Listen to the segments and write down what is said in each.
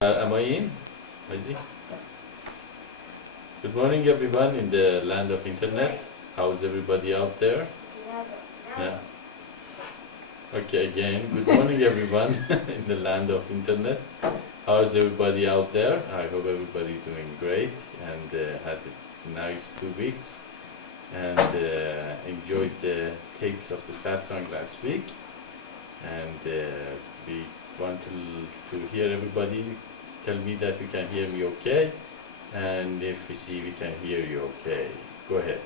Am I in? Is he? Good morning, everyone in the land of internet. How's everybody out there? Yeah. Okay, again, good morning, everyone in the land of internet. How's everybody out there? I hope everybody doing great and had a nice 2 weeks and enjoyed the tapes of the Satsang last week. And we want to hear everybody tell me that you can hear me okay, and if we see we can hear you okay. Go ahead.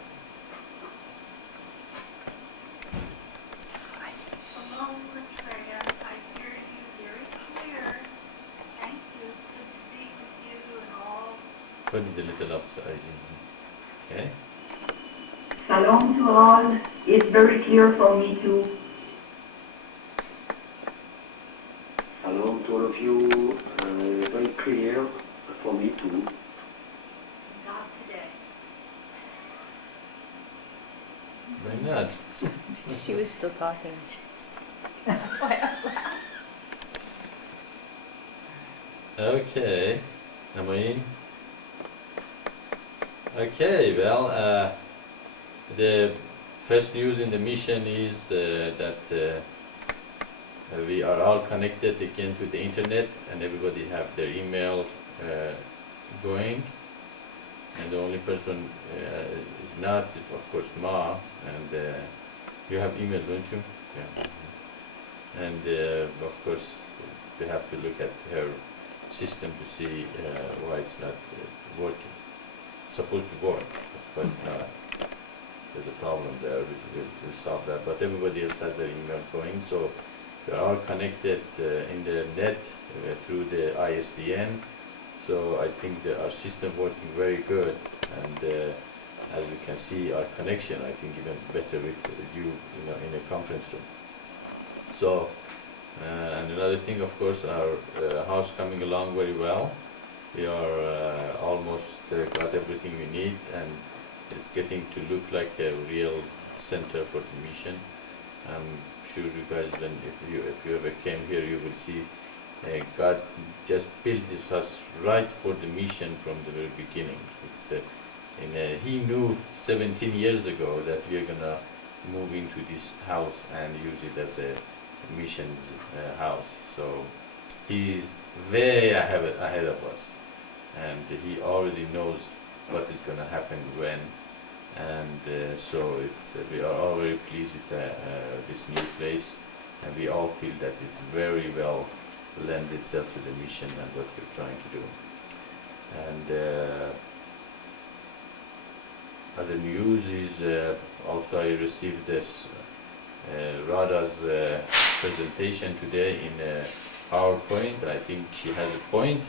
Hello, Maitreya. I hear you very clear. Thank you. Good to be with you and all. Put it a little upside. Okay. Shalom to all. It's very clear for me too. Hello to all of you, very clear for me too. Not today. Why not? She was still talking. That's why I laughed. Okay. Am I in? Okay, well, the first news in the mission is that we are all connected again to the internet and everybody have their email going. And the only person is not, of course, Ma. And you have email, don't you? Yeah. And of course, we have to look at her system to see why it's not working. It's supposed to work, but it's not. There's a problem there. We'll solve that. But everybody else has their email going, so we are all connected in the net through the ISDN. So I think our system working very good, and as you can see, our connection I think even better with you, in a conference room. So and another thing, of course, our house coming along very well. We are almost got everything we need, and it's getting to look like a real center for the mission. I'm sure you guys, if you ever came here, you will see God just built this house right for the mission from the very beginning. He knew 17 years ago that we are gonna move into this house and use it as a missions house. So he's way ahead of us, and he already knows what is gonna happen when. And so we are all very pleased with this new place, and we all feel that it's very well lend itself to the mission and what we're trying to do. And other news is also I received this Radha's presentation today in PowerPoint. I think she has a point.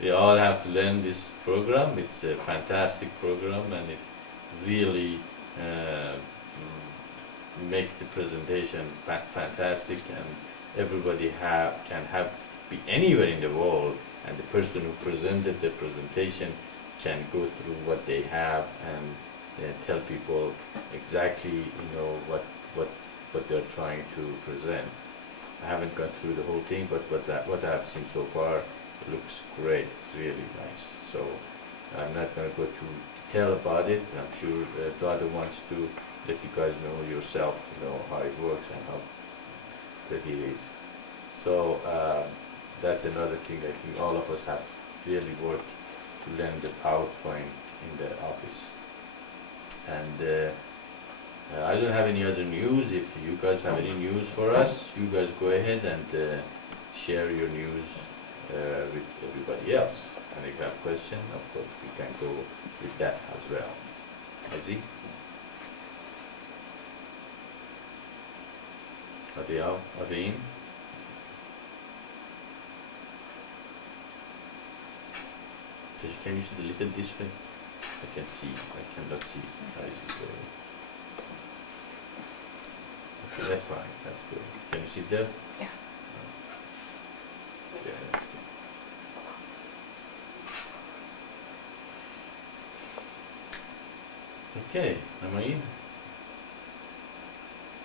We all have to learn this program. It's a fantastic program, and it really make the presentation fantastic, and everybody can be anywhere in the world, and the person who presented the presentation can go through what they have and tell people exactly what they're trying to present. I haven't gone through the whole thing, but what I've seen so far looks great, really nice. So I'm not going to go too detail about it. I'm sure Dada wants to let you guys know yourself, how it works and how pretty it is. So that's another thing I think all of us have to really work to learn the PowerPoint in the office. And I don't have any other news. If you guys have any news for us, you guys go ahead and share your news with everybody else. And if you have a question, of course, we can go with that as well. Aziz? Are they out? Are they in? Can you see the little this way? I can see. I cannot see. Okay, that's fine. That's good. Can you see there? Yeah. Yeah, that's good. Okay, am I in?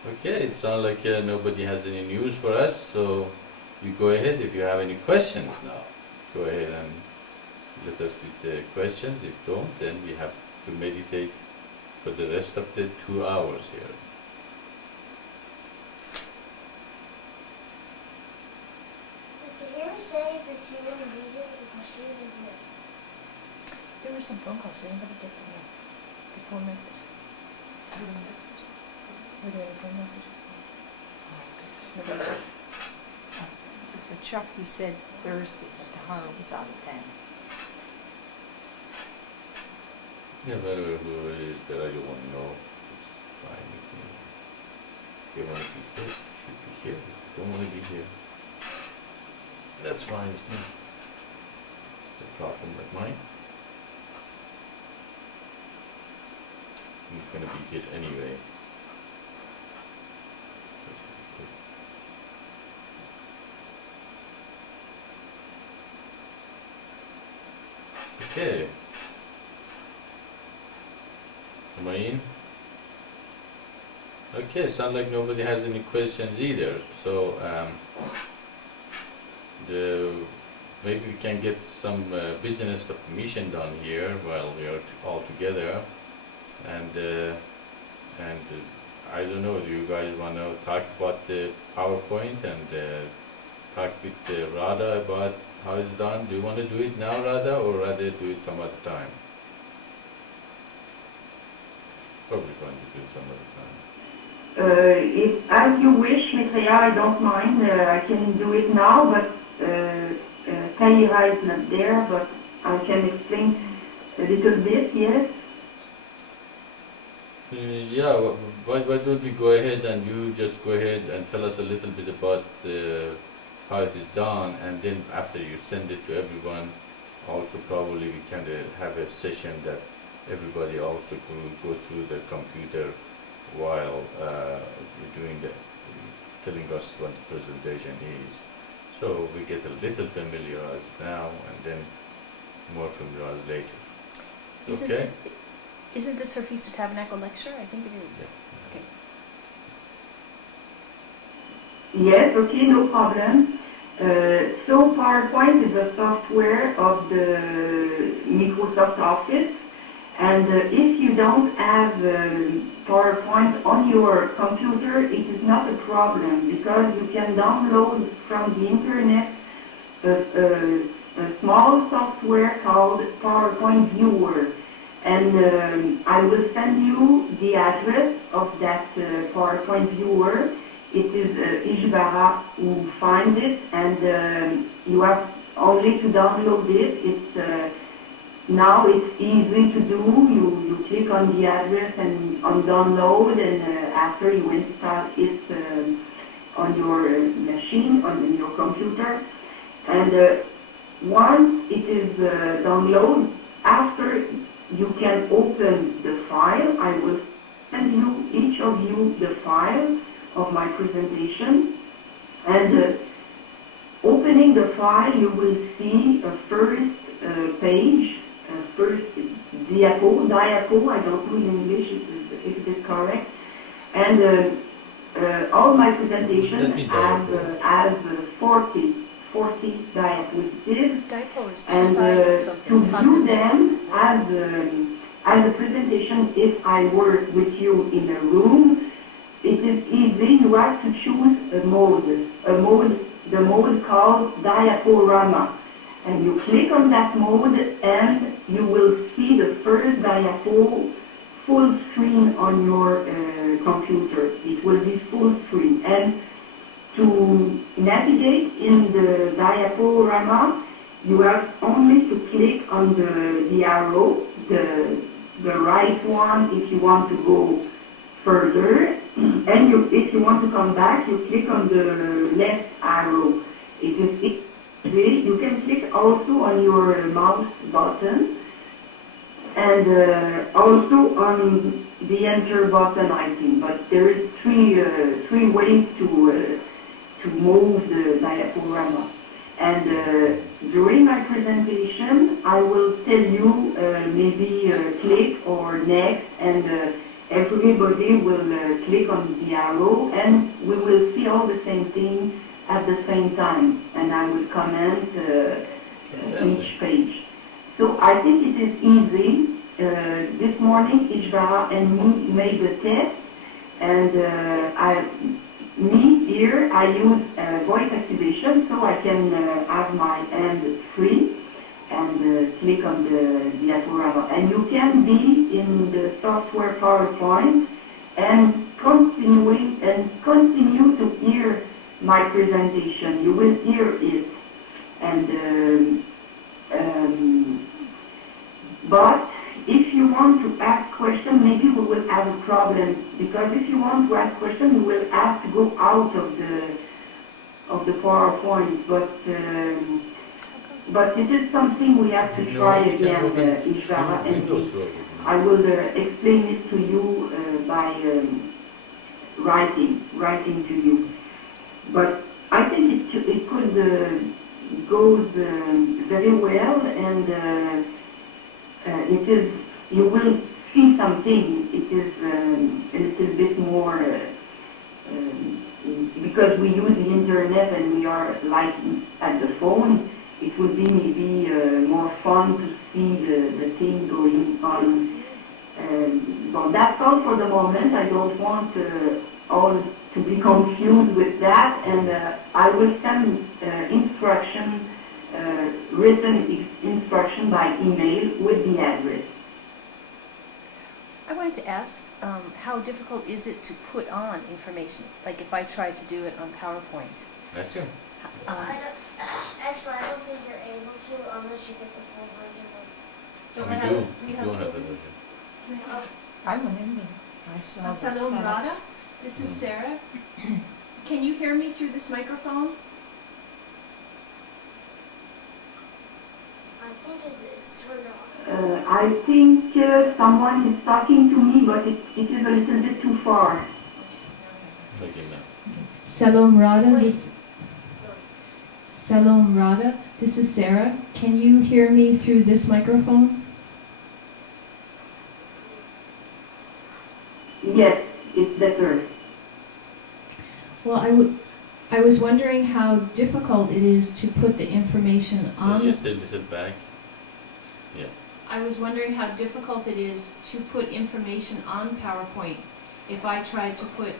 Okay, it sounds like nobody has any news for us, so you go ahead. If you have any questions now, go ahead and let us with the questions. If don't, then we have to meditate for the rest of the 2 hours here. Did you ever say that she wouldn't be here because she wasn't here? There were some phone calls. Did anybody get the phone message? Were there any phone messages? Nobody. For Chuck, he said Thursday, but tomorrow was on the 10th. Yeah, whatever whoever it is that I don't want to know, it's fine with me. If you want to be here, you should be here. If you don't want to be here, that's fine with me. It's a problem like mine. I'm going to be here anyway. Okay. Am I in? Okay, sound like nobody has any questions either. So maybe we can get some business of the mission done here while we are all together. And I don't know. Do you guys want to talk about the PowerPoint and talk with Radha about how it's done? Do you want to do it now, Radha, or rather do it some other time? Probably going to do it some other time. If, as you wish, Maitreya, I don't mind. I can do it now, but Tahira is not there, but I can explain a little bit, yes? Yeah, why don't we go ahead and you just go ahead and tell us a little bit about how it is done, and then after you send it to everyone, also probably we can have a session that everybody also go through the computer while doing telling us what the presentation is. So we get a little familiarized now and then more familiarized later. Okay? Isn't this her Feast of Tabernacle lecture? I think it is. Yeah. Okay. Yes, okay, no problem. So PowerPoint is a software of the Microsoft Office, and if you don't have PowerPoint on your computer, it is not a problem because you can download from the internet a small software called PowerPoint Viewer. And I will send you the address of that PowerPoint viewer. It is Ishbara who finds it, and you have only to download it. It's now it's easy to do. You click on the address and on download, and after you install it on your machine, on your computer. And once it is downloaded, after you can open the file. I will send you, each of you, the file of my presentation. And opening the file, you will see a first page, first diapo, I don't know in English if it is correct. And all my presentations have 40 diapositives, Diapo is 2 and sides or to something. view Positive. them as a presentation, if I were with you in a room, it is easy. You have to choose the mode called diaporama, and you click on that mode, and you will see the first diapo full screen on your computer. It will be full screen, and to navigate in the diaporama, you have only to click on the arrow, the right one if you want to go further, and if you want to come back, you click on the left arrow. It is easy. You can click also on your mouse button, and also on the enter button, I think. But there is three ways to move the diaporama. And during my presentation, I will tell you maybe click or next, and everybody will click on the arrow, and we will see all the same thing at the same time, and I will comment Fantastic. each page. So I think it is easy. This morning, Ishvara and me made the test, and here I use voice activation, so I can have my hand free and click on the diaporama. And you can be in the software PowerPoint and continue to hear my presentation. You will hear it, and but if you want to ask questions, maybe we will have a problem, because if you want to ask questions, you will have to go out of the PowerPoint. But it is something we have to try again, Ishvara, and I will explain it to you by writing to you. But I think it could goes very well, and it is, you will see something. It is a little bit more because we use the internet and we are like at the phone. It would be maybe more fun to see the thing going on. Well, that's all for the moment. I don't want all to be confused with that, and I will send instruction, written instruction by email with the address. I wanted to ask, how difficult is it to put on information? Like if I tried to do it on PowerPoint. That's good. Actually, I don't think you're able to unless you get the full version of We don't have the version. I went in there. I saw the Salam Rada, setups. this is Sarah. Can you hear me through this microphone? I think it's turned on. I think someone is talking to me, but it is a little bit too far. Okay, now. Salam Rada, Salam Rada, this is Sarah. Can you hear me through this microphone? Yes, it's better. Well, I was wondering how difficult it is to put the information So on. just sit back. Yeah. I was wondering how difficult it is to put information on PowerPoint. If I tried to put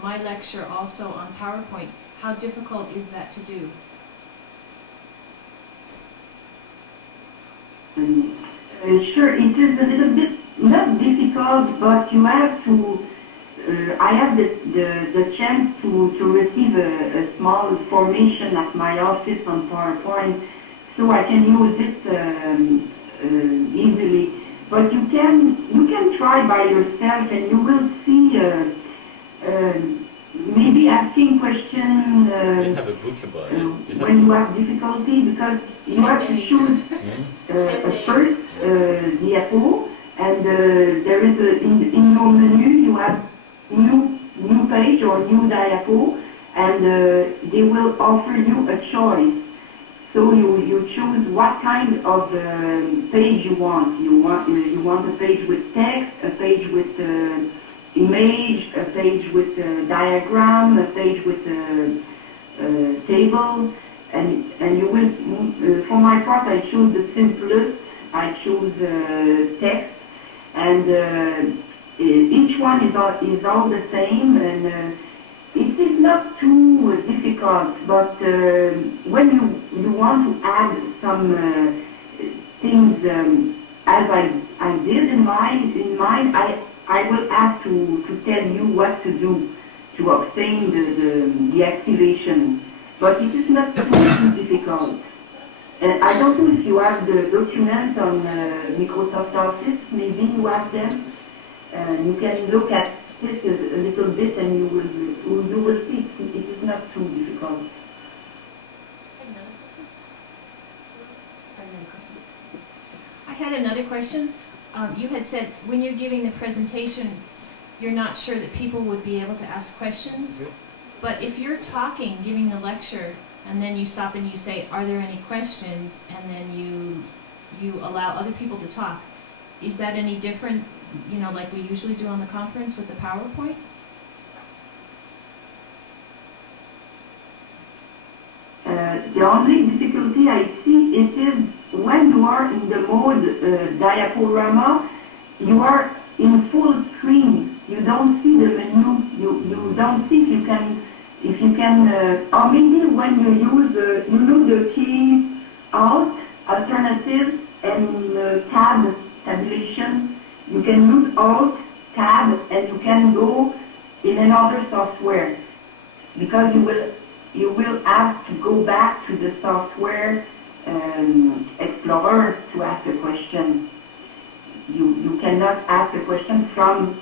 my lecture also on PowerPoint, how difficult is that to do? Sure, it is a little bit not difficult, but you have to. I have the chance to receive a small formation at my office on PowerPoint, so I can use it easily. But you can try by yourself, and you will see maybe asking questions We have a book about it. when you have difficulty, because you have to choose a first diapo, and there is in your menu you have new page or new diapo, and they will offer you a choice. So you choose what kind of page you want. You want a page with text, a page with image, a page with diagram, a page with table, and you will. For my part, I choose the simplest. I choose text, and each one is all the same, and it is not too difficult. But when you want to add some things, as I did in mine, I will have to tell you what to do to obtain the activation. But it is not too difficult. And I don't know if you have the documents on Microsoft Office. Maybe you have them. You can look at this a little bit, and you will see it is not too difficult. I had another question. You had said when you're giving the presentation, you're not sure that people would be able to ask questions. But if you're talking, giving the lecture, and then you stop and you say, are there any questions? And then you allow other people to talk. Is that any different, like we usually do on the conference with the PowerPoint? the only difficulty I see it is when you are in the mode diaporama, you are in full screen. You don't see the menu. You don't see if you can, or maybe when you use the key Alt, Alternative, and tabulation, you can use Alt, Tab, and you can go in another software, because you will have to go back to the software Explorer to ask a question. You cannot ask a question from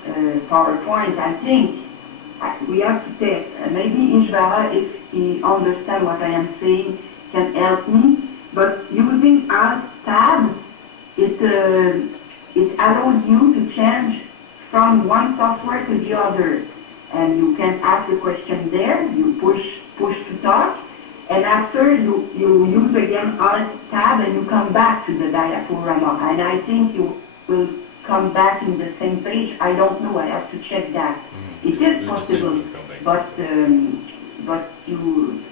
PowerPoint. I think we have to test. Maybe Ishvara, if he understands what I am saying, can help me. But using Alt Tab, it allows you to change from one software to the other. And you can ask the question there, you push to talk, and after you use again Alt Tab and you come back to the diaporama. And I think you will come back in the same page. I don't know, I have to check that. It is possible, but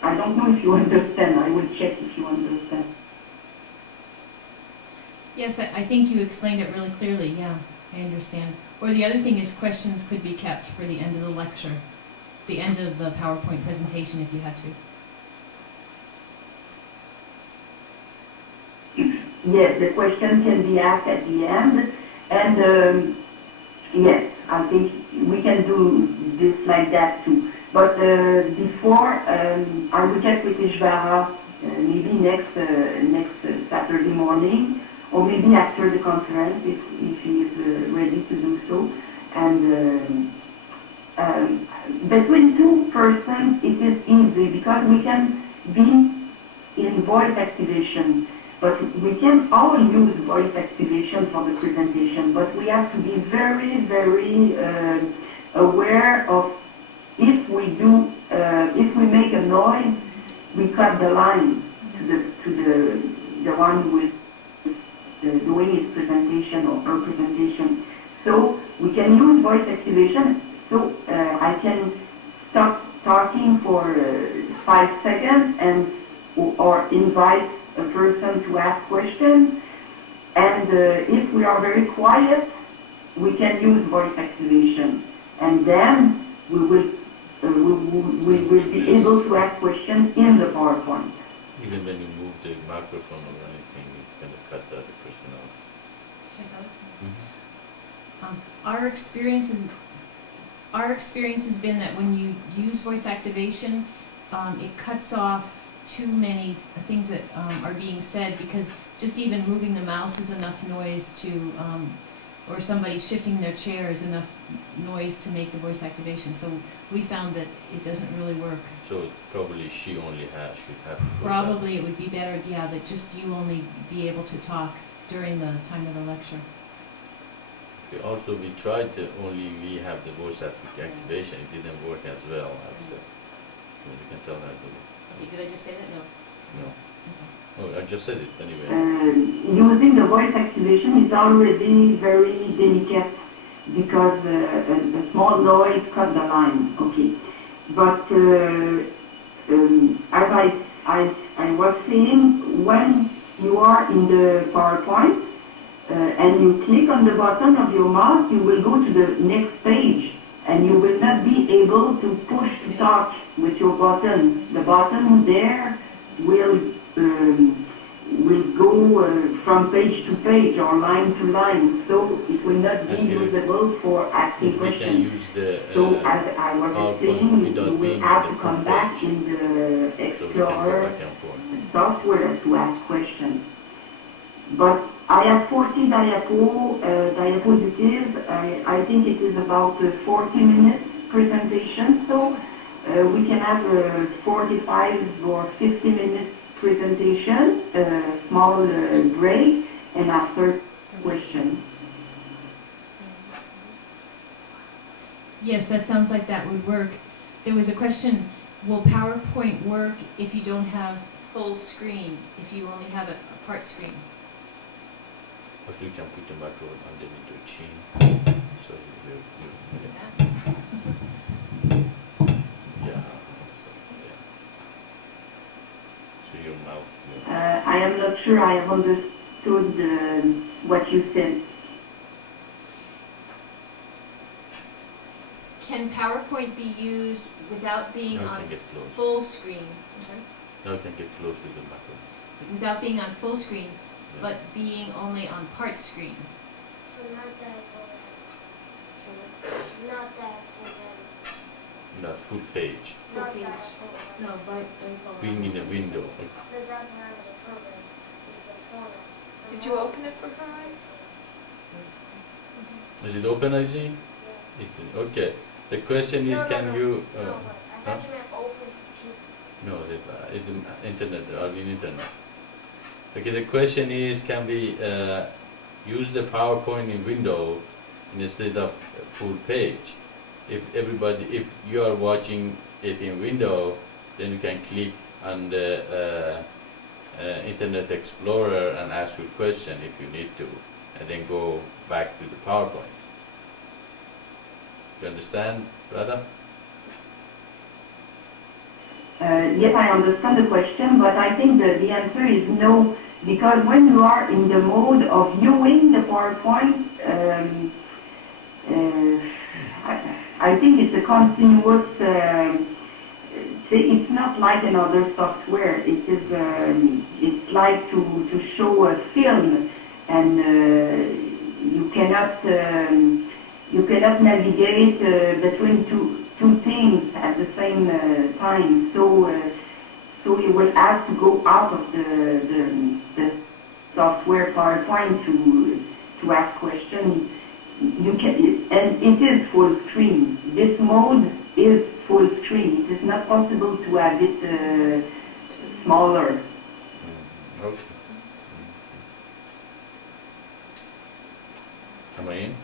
I don't know if you understand. I will check if you understand. Yes, I think you explained it really clearly, yeah, I understand. Or the other thing is questions could be kept for the end of the lecture, the end of the PowerPoint presentation if you had to. Yes, the question can be asked at the end, and yes, I think we can do this like that too. But before, I will check with Ishvara maybe next Saturday morning, or maybe after the conference if he is ready to do so. And between two persons it is easy because we can be in voice activation. But we can all use voice activation for the presentation, but we have to be very, very aware of if we make a noise, we cut the line to the one who is doing his presentation or her presentation. So we can use voice activation. So I can stop talking for 5 seconds or invite a person to ask questions, and if we are very quiet, we can use voice activation, and then we will be able to ask questions in the PowerPoint. Even when you move the microphone or anything, it's going to cut the other person off. Should I tell you? Mm-hmm. Our experience has been that when you use voice activation, it cuts off too many things that are being said, because just even moving the mouse is enough noise to, or somebody shifting their chair is enough noise to make the voice activation. So we found that it doesn't really work. So probably should have. Probably it would be better, yeah, that just you only be able to talk during the time of the lecture. Okay, also we tried we have the voice activation. It didn't work as well as you can tell that. Did I just say that? No. No. Oh, I just said it anyway. Using the voice activation is already very delicate because a small noise cuts the line. Okay, but as I was saying, when you are in the PowerPoint and you click on the button of your mouse, you will go to the next page. And you will not be able to push to talk with your button. The button there will go from page to page or line to line, so it will not be usable for asking if we questions. can use the So as I was saying, you will have to come back in the Explorer software to ask questions. But I have 40 diapositives. I think it is about 40 minutes presentation, so we can have a 45 or 50 minutes presentation, small break, and after questions. Yes, that sounds like that would work. There was a question, will PowerPoint work if you don't have full screen, if you only have a part screen? But we can put the microphone underneath your chin, so yeah. So you sure I have understood what you said. Can PowerPoint be used without being Now on can get close. full screen? I'm sorry? Now can get close with the microphone. Without being on full screen, Yeah. but being only on part screen. So not that full. Not that full. Not full page. Not page. that full. No, but Being in a window. The diagram is a program. Is the format. The Did you model open it for is her the eyes? same. Is it open, I see? Yeah. Is it? Okay. The question is, No, can no, no. you? No, wait. I thought you meant open for people. No, internet, or in internet. Okay, the question is, can we use the PowerPoint in Windows instead of full page? If you are watching it in Windows, then you can click on the Internet Explorer and ask your question if you need to, and then go back to the PowerPoint. You understand, brother? Yes, I understand the question, but I think the answer is no, because when you are in the mode of viewing the PowerPoint, I think it's a continuous, it's not like another software. It is, it's like to show a film, and you cannot navigate between two things at the same time. So you will have to go out of the software PowerPoint to ask questions. You can, and it is full screen. This mode is full screen. It is not possible to have it smaller. Okay. Am I in?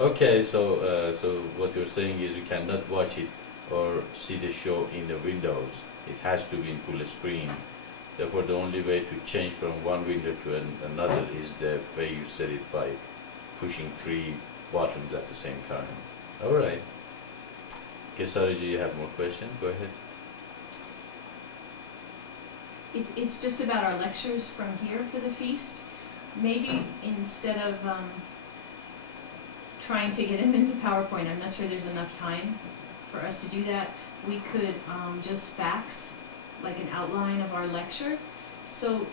Okay, so what you're saying is you cannot watch it or see the show in the windows. It has to be in full screen. Therefore, the only way to change from one window to another is the way you set it by pushing 3 buttons at the same time. All right. Okay, Sariji, you have more questions? Go ahead. It's just about our lectures from here for the feast. Maybe instead of trying to get them into PowerPoint, I'm not sure there's enough time for us to do that. We could just fax like an outline of our lecture. So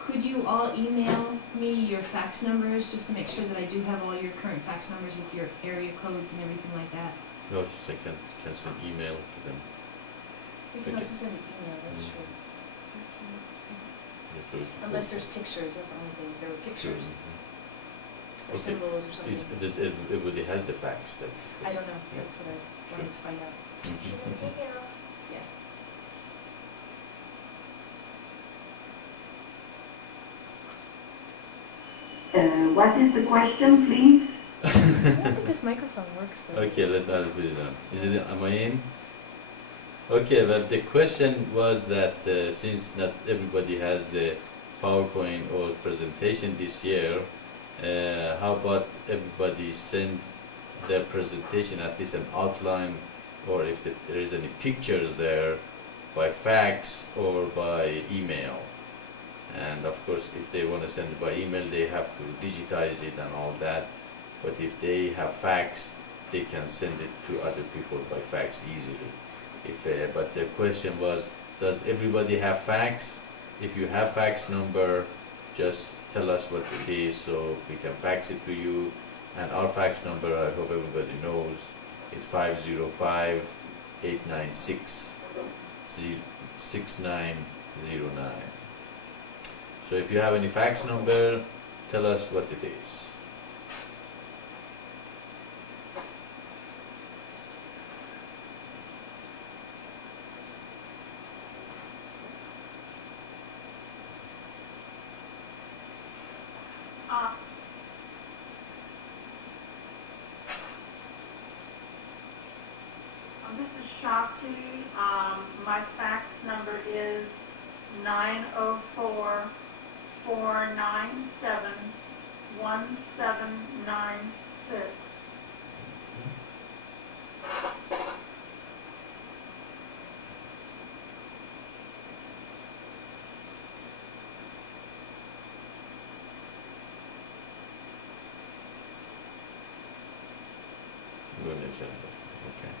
could you all email me your fax numbers just to make sure that I do have all your current fax numbers with your area codes and everything like that? No, I can send email to them. We can Okay. also send an email, that's Mm. true. So- Unless there's pictures, that's the only thing. If there were pictures or Okay. symbols or something. Everybody has the fax. That's. I don't know, Yeah. that's what I wanted to find out. Should we take it off? What is the question, please? I don't think this microphone works for Okay, I'll put it on. Am I in? Okay, well, the question was that since not everybody has the PowerPoint or presentation this year, how about everybody send their presentation, at least an outline, or if there is any pictures there, by fax or by email. And of course, if they want to send it by email, they have to digitize it and all that. But if they have fax, they can send it to other people by fax easily. But the question was, does everybody have fax? If you have fax number, just tell us what it is so we can fax it to you. And our fax number, I hope everybody knows, is 505-896-6909. So if you have any fax number, tell us what it is. This is Shakti. My fax number is 904-497-1796. calendar. Okay.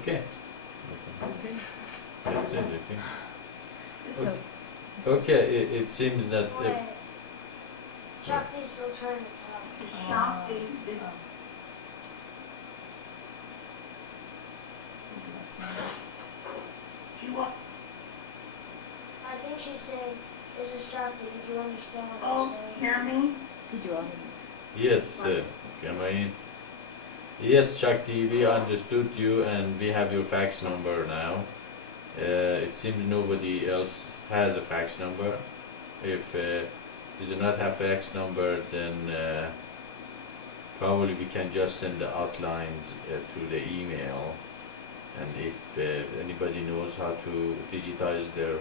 Okay. That's it, I think. So, Okay, it seems that Wait. Shakti's still trying to tell. Shakti, this you want, I think she's saying, this is Shakti, did you understand what I'm oh, saying? hear me? did you all? yes, am I in? Yes, Shakti, we understood you and we have your fax number now. It seems nobody else has a fax number. If you do not have fax number, then probably we can just send the outlines through the email. And if anybody knows how to digitize their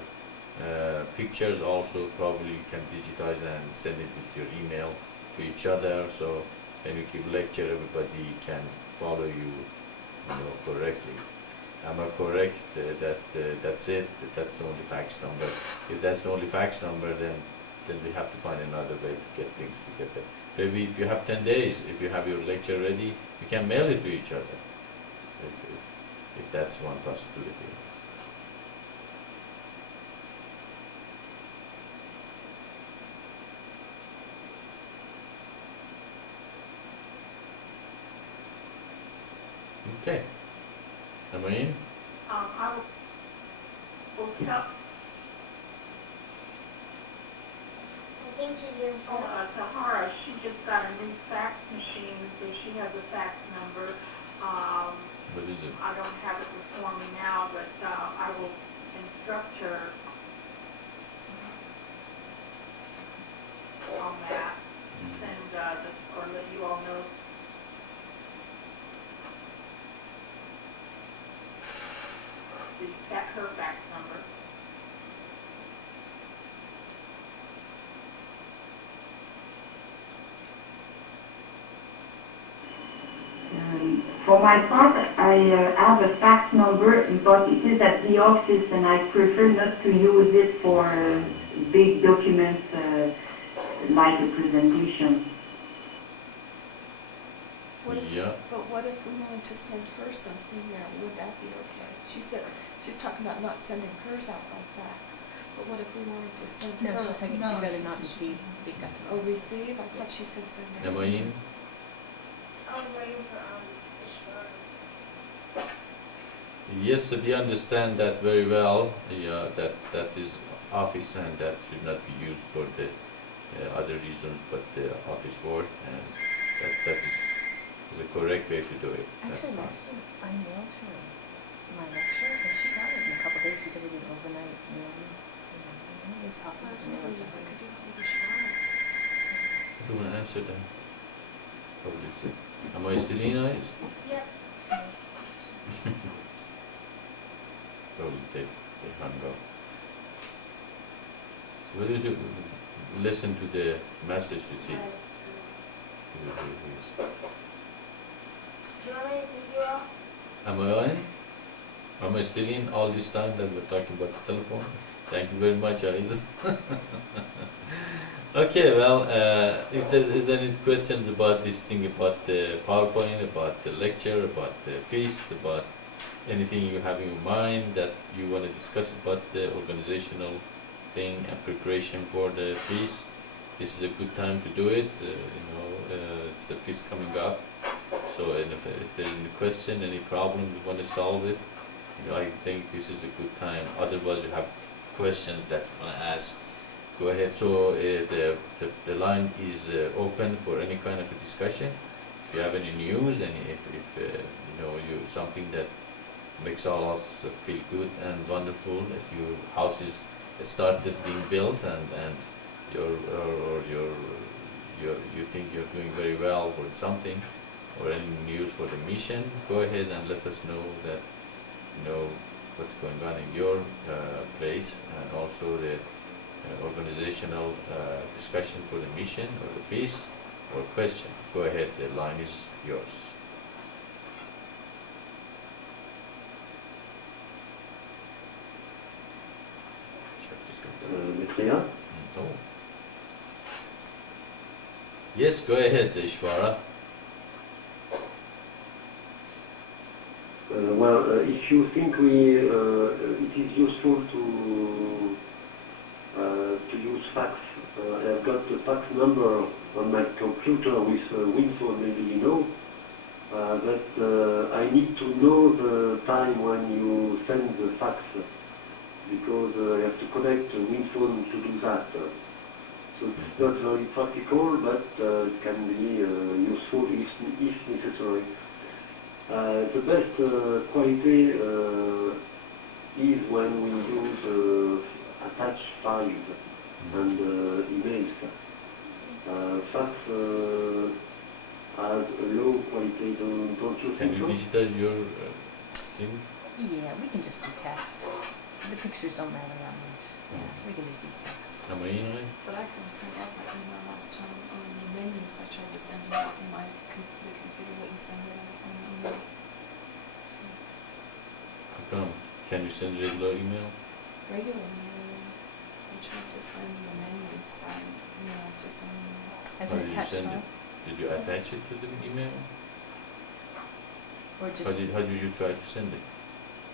pictures, also probably you can digitize and send it with your email to each other. So when you give lecture, everybody can follow you, correctly. Am I correct that that's it? That's the only fax number. If that's the only fax number, then we have to find another way to get things together. Maybe if you have 10 days, if you have your lecture ready, you can mail it to each other. If that's one possibility. Okay. Am I in? I will tell, I think she's gonna say, Tahara, she just got a new fax machine, so she has a fax number. What is it? I don't have it before me now, but I will instruct her on that, and just, or let you all know. Her fax number. For my part, I have a fax number, but it is at the office, and I prefer not to use it for big documents like a presentation. What if, Yeah. but what if we wanted to send her something there, would that be okay? She said, she's talking about not sending hers out by fax, but what if we wanted to send No, her? she's saying she'd rather not receive big Oh, documents. receive? I thought she said send out. Am I in? I'm waiting for, Ishwara. Yes, we understand that very well. Yeah, that is office and that should not be used for the other reasons but the office work, and that is the correct way to do it. That's Actually, fine. last year, I mailed her my lecture, and she got it in a couple days because I did overnight mailing. It is possible to mail it to her. Could you help me with Ishwara? Do you want to answer them? Probably. Am I still in, eyes? Yep. Probably they hung up. So what did you listen to the message you see? Do you want me to take you off? Am I on? Am I still in all this time that we're talking about the telephone? Thank you very much, Alice. Okay, well, if there is any questions about this thing, about the PowerPoint, about the lecture, about the feast, about anything you have in your mind that you want to discuss about the organizational thing and preparation for the feast, this is a good time to do it. It's a feast coming up. So and if there's any question, any problem, you want to solve it, I think this is a good time. Otherwise, you have questions that you want to ask. Go ahead. So the line is open for any kind of a discussion. If you have any news, and if you something that makes all us feel good and wonderful, if your house is started being built and you think you're doing very well for something, or any news for the mission, go ahead and let us know that what's going on in your place, and also the organizational discussion for the mission or the feast or question. Go ahead, the line is yours. Maitreya, Oh. Yes, go ahead, Ishvara. If you think it is useful to use fax, I've got the fax number on my computer with Winphone, maybe you know. But I need to know the time when you send the fax, because I have to connect to Winphone to do that. So it's not very practical, but it can be useful if necessary. The best quality is when we use attached files and emails. Fax has a low quality, don't you Can think you so? digitize your thing? Yeah, we can just do text. The pictures don't matter that much. Yeah, we can just use text. Am I in line? But I couldn't send out my email last time on the menus. I tried to send it out and the computer wouldn't send it out on the email. So, How come? Can you send regular email? regular email, I tried to send the menus by, to send As How an did you attached send file? it? Did you attach it to the email? Or How just, did you try to send it?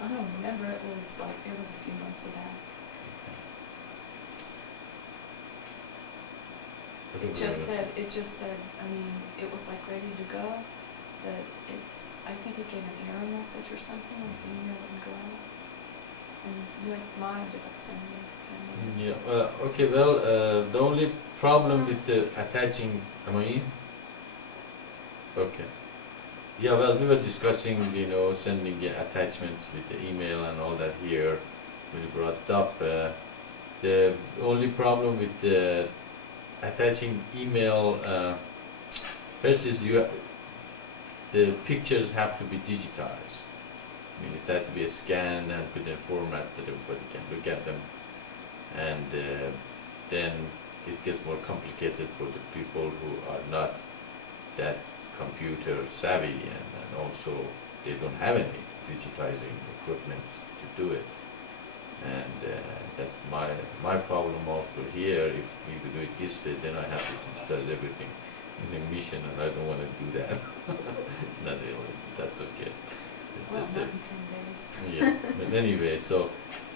I don't remember, it was a few months back. What It was just it? said, I mean, it was like ready to go, but I think it gave an error message or something, like the email didn't go out. And you might ended up sending it. Yeah, okay, well, the only problem with the attaching, am I in? Okay. Yeah, well, we were discussing, sending the attachments with the email and all that here. We brought it up. The only problem with the attaching email, first is the pictures have to be digitized. I mean, it has to be scanned and put in a format that everybody can look at them. And then it gets more complicated for the people who are not that computer savvy, and also they don't have any digitizing equipment to do it. And that's my problem also here. If we do it this way, then I have to digitize everything in a mission, and I don't want to do that. It's not really, that's okay. It's Well, just not in 10 days. yeah, but anyway, so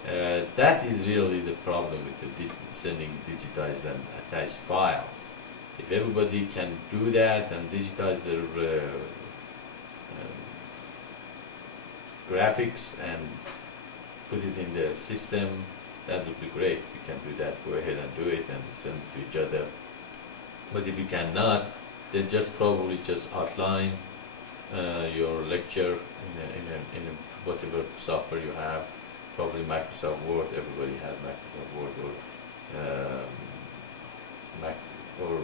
that is really the problem with the sending digitized and attached files. If everybody can do that and digitize their graphics and put it in the system, that would be great. If you can do that, go ahead and do it and send it to each other. But if you cannot, then probably just outline your lecture in a whatever software you have. Probably Microsoft Word. Everybody has Microsoft Word or Mac or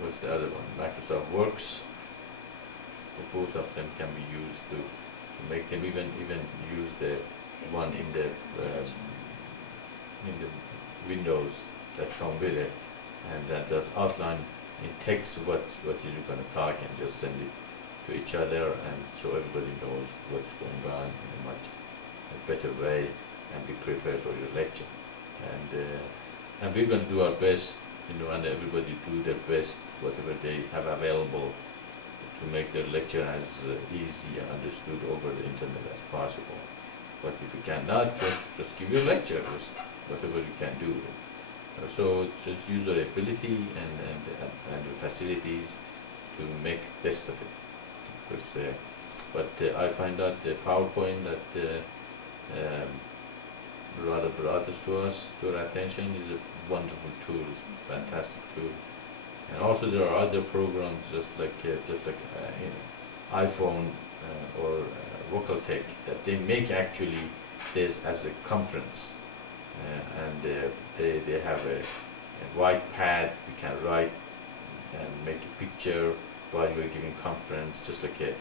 what's the other one? Microsoft Works. Both of them can be used to make them even use the one in the Windows that come with it, and then just outline in text what you're going to talk and just send it to each other, and so everybody knows what's going on in a much better way and be prepared for your lecture. And we're going to do our best, and everybody do their best, whatever they have available, to make their lecture as easy and understood over the internet as possible. But if you cannot, just give your lecture, just whatever you can do. So just use your ability and your facilities to make best of it. Of course, but I find out the PowerPoint that rather brought us to our attention is a wonderful tool, it's a fantastic tool. And also there are other programs just like iPhone or VocalTech that they make actually this as a conference, and they have a white pad. You can write and make a picture while you're giving conference, just like a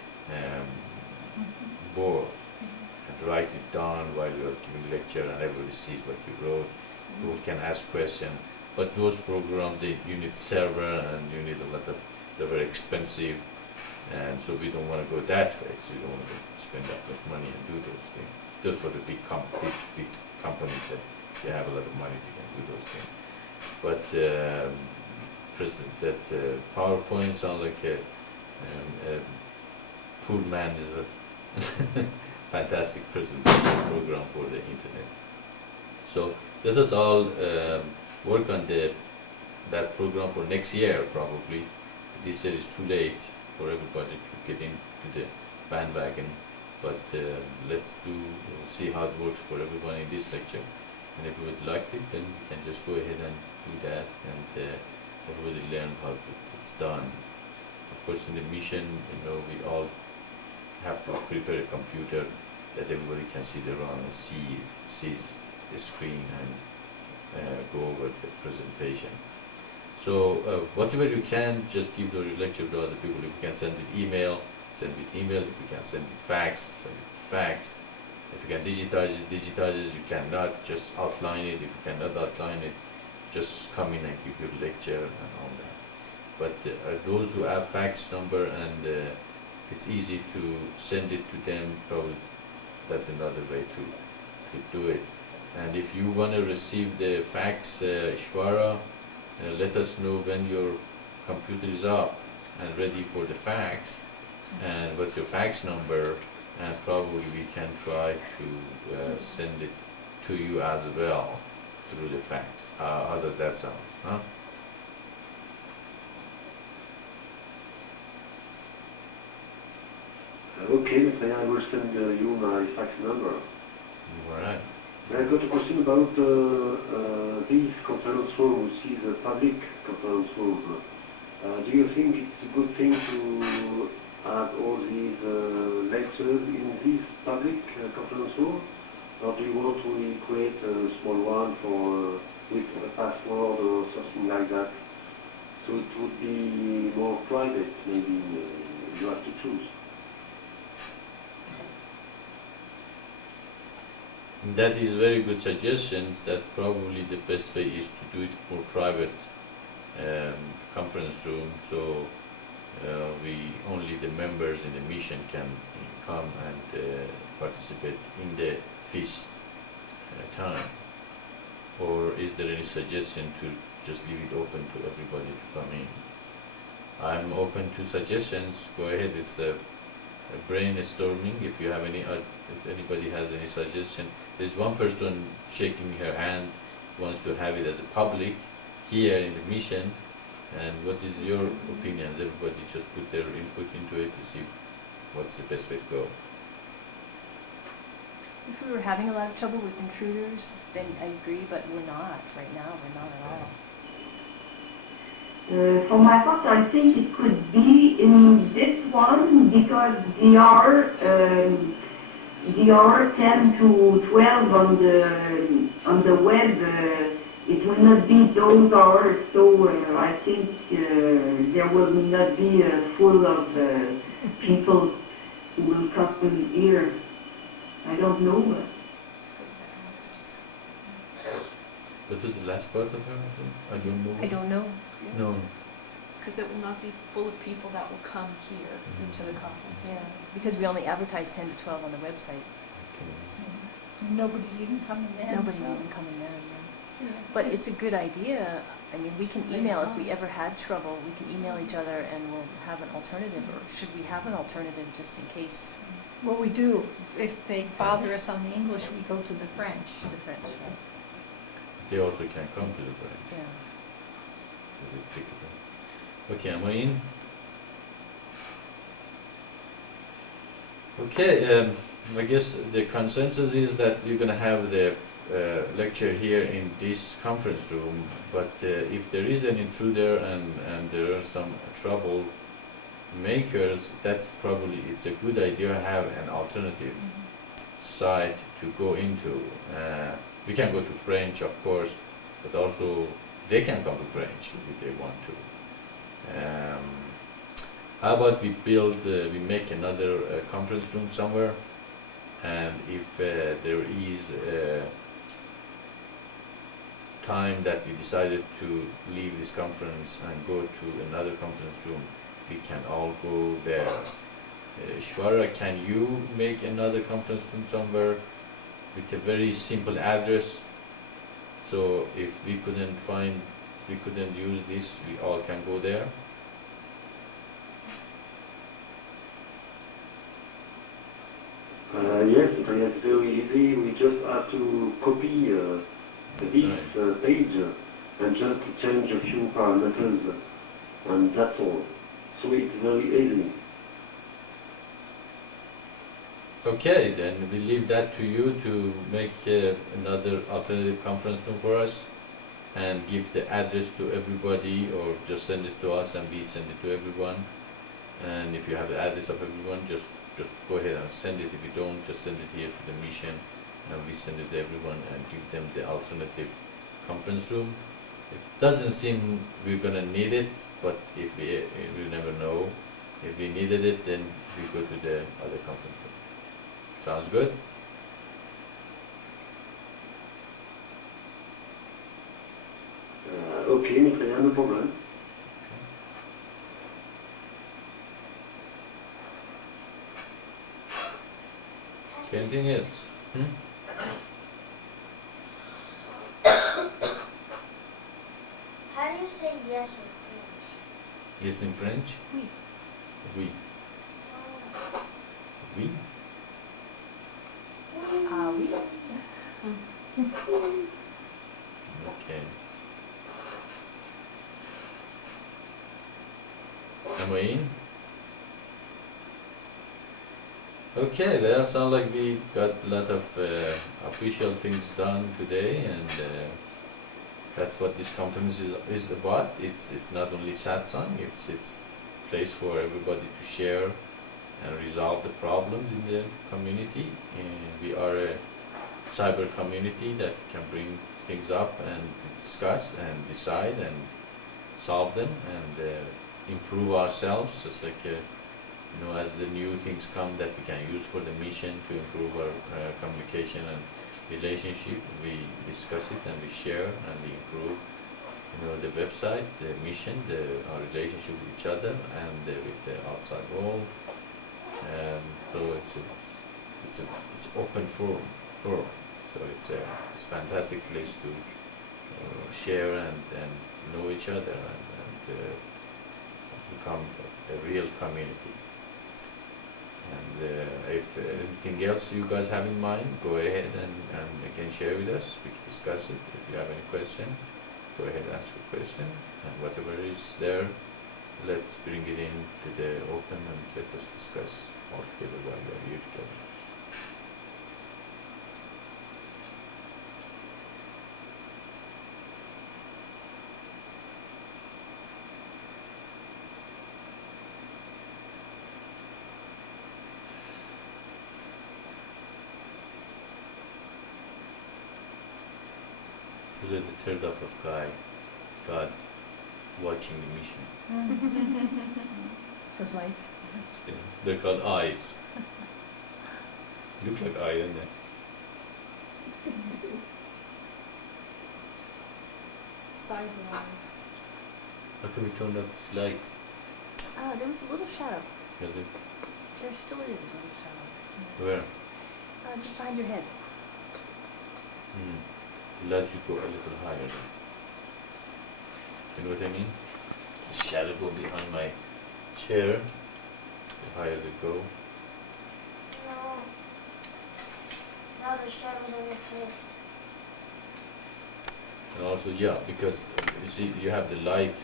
board, and write it down while you're giving lecture, and everybody sees what you wrote. People can ask questions. But those programs, you need server and you need a lot of, they're very expensive, and so we don't want to go that way. So we don't want to spend that much money and do those things. Those for the big companies that they have a lot of money to do those things. But that PowerPoint sounds like a poor man's fantastic presentation program for the internet. So let us all work on that program for next year probably. This year is too late for everybody to get into the bandwagon, but let's see how it works for everyone in this lecture. And if you would like it, then we can just go ahead and do that, and everybody learn how it's done. Of course, in the mission, we all have to prepare a computer that everybody can sit around and sees the screen and go over the presentation. So whatever you can, just give the lecture to other people. If you can send with email, send with email. If you can send with fax, send with fax. If you can digitize it, digitize it. You cannot, just outline it. If you cannot outline it, just come in and give your lecture and all that. But those who have fax number and it's easy to send it to them, probably that's another way to do it. And if you want to receive the fax, Ishwara, let us know when your computer is up and ready for the fax, and what's your fax number, and probably we can try to send it to you as well through the fax. How does that sound? Huh? Okay, Maitreya, I will send you my fax number. All right. I got a question about this conference room, which is a public conference room. Do you think it's a good thing to have all these lectures in this public conference room? Or do you want to create a small one for with a password or something like that? So it would be more private, maybe you have to choose. That is very good suggestions. That probably the best way is to do it for private conference room, so we only the members in the mission can come and participate in the feast time. Or is there any suggestion to just leave it open to everybody to come in? I'm open to suggestions. Go ahead. It's a brainstorming. If you have any, if anybody has any suggestion. There's one person shaking her hand, wants to have it as a public here in the mission. And what is your opinions? Everybody just put their input into it to see what's the best way to go. If we were having a lot of trouble with intruders, then I agree, but we're not. Right now, we're not at all. For my part, I think it could be in this one because the hour 10 to 12 on the web, it will not be those hours, so I think there will not be full of people who will come here. I don't know. What was the last part of her? I don't know. I don't know. No. Because it will not be full of people that will come here into the conference. Yeah, because we only advertise 10 to 12 on the website. Nobody's even coming then. Nobody's so. even coming there. Yeah. But it's a good idea. I mean, we can email if we ever had trouble. We can email each other and we'll have an alternative. Or should we have an alternative just in case? What we do, if they bother us on the English, we go to the French. The French. Right? They also can come to the French. Yeah. Okay, am I in? Okay, I guess the consensus is that you're going to have the lecture here in this conference room, but if there is an intruder and there are some trouble makers, that's probably, it's a good idea to have an alternative site to go into. We can go to French, of course, but also they can come to French if they want to. How about we make another conference room somewhere, and if there is time that we decided to leave this conference and go to another conference room, we can all go there. Ishwara, can you make another conference room somewhere with a very simple address So if we couldn't use this, we all can go there. Yes, it's very easy. We just have to copy this page and just change a few parameters, and that's all. So it's very easy. Okay, then we leave that to you to make another alternative conference room for us and give the address to everybody, or just send it to us and we send it to everyone. And if you have the address of everyone, just go ahead and send it. If you don't, just send it here to the mission and we send it to everyone and give them the alternative conference room. It doesn't seem we're gonna need it, but if we never know. If we needed it, then we go to the other conference room. Sounds good? Okay, Maitreya, no problem. Anything else? How do you say yes in French? Yes in French? Oui. Oui. Oui? Ah, oui. Okay. Am I in? Okay, well, sounds like we got a lot of official things done today, and that's what this conference is about. It's not only satsang, it's place for everybody to share and resolve the problems in the community. And we are a cyber community that can bring things up and discuss and decide and solve them and improve ourselves, just like as the new things come that we can use for the mission to improve our communication and relationship. We discuss it and we share and we improve the website, the mission, our relationship with each other and with the outside world. So it's open forum. So it's a fantastic place to share and know each other and become a real community. And if anything else you guys have in mind, go ahead and you can share with us. We can discuss it. If you have any question, go ahead and ask a question. And whatever is there, let's bring it in to the open and let us discuss all together while we are here together. The third of God watching the mission. Those lights. They're called eyes. Look like eye, don't they? Sideways. How come we turned off this light? There was a little shadow. Is it? There still is a little shadow. Where? Just behind your head. The light should go a little higher then. You know what I mean? The shadow go behind my chair. The higher they go. No. Now there's shadows on your face. And also, yeah, because you see, you have the light.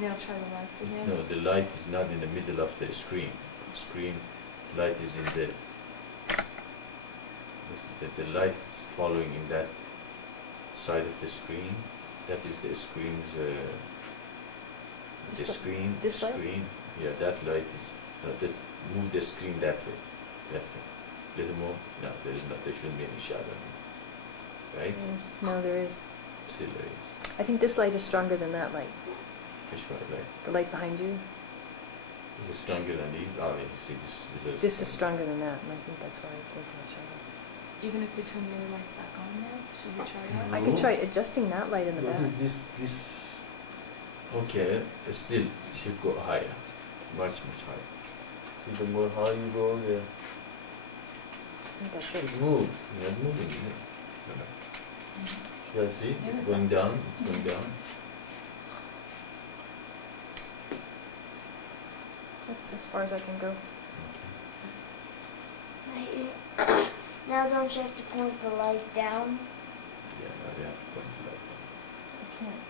Now try the lights again. No, the light is not in the middle of the screen. The light is in the light is following in that side of the screen. That is the screen's the screen. This light? Screen. Yeah, that light is. Just move the screen that way. That way. Little more. No, there is not. There shouldn't be any shadow. Right? No, there is. Still there is. I think this light is stronger than that light. Which one light? The light behind you. Is it stronger than these? Oh, yeah, you see, This is stronger than that, and I think that's why it's making a shadow. Even if we turn the other lights back on now, should we try that? I can try adjusting that light in the What back. is this? Okay, still it should go higher, much higher. See, the more high you go, the I think that's it. should move. You're not moving, is it? Let's see, it's going down, it's going down. That's as far as I can go. Now don't you have to point the light down? Yeah, now we have to point it like I can't.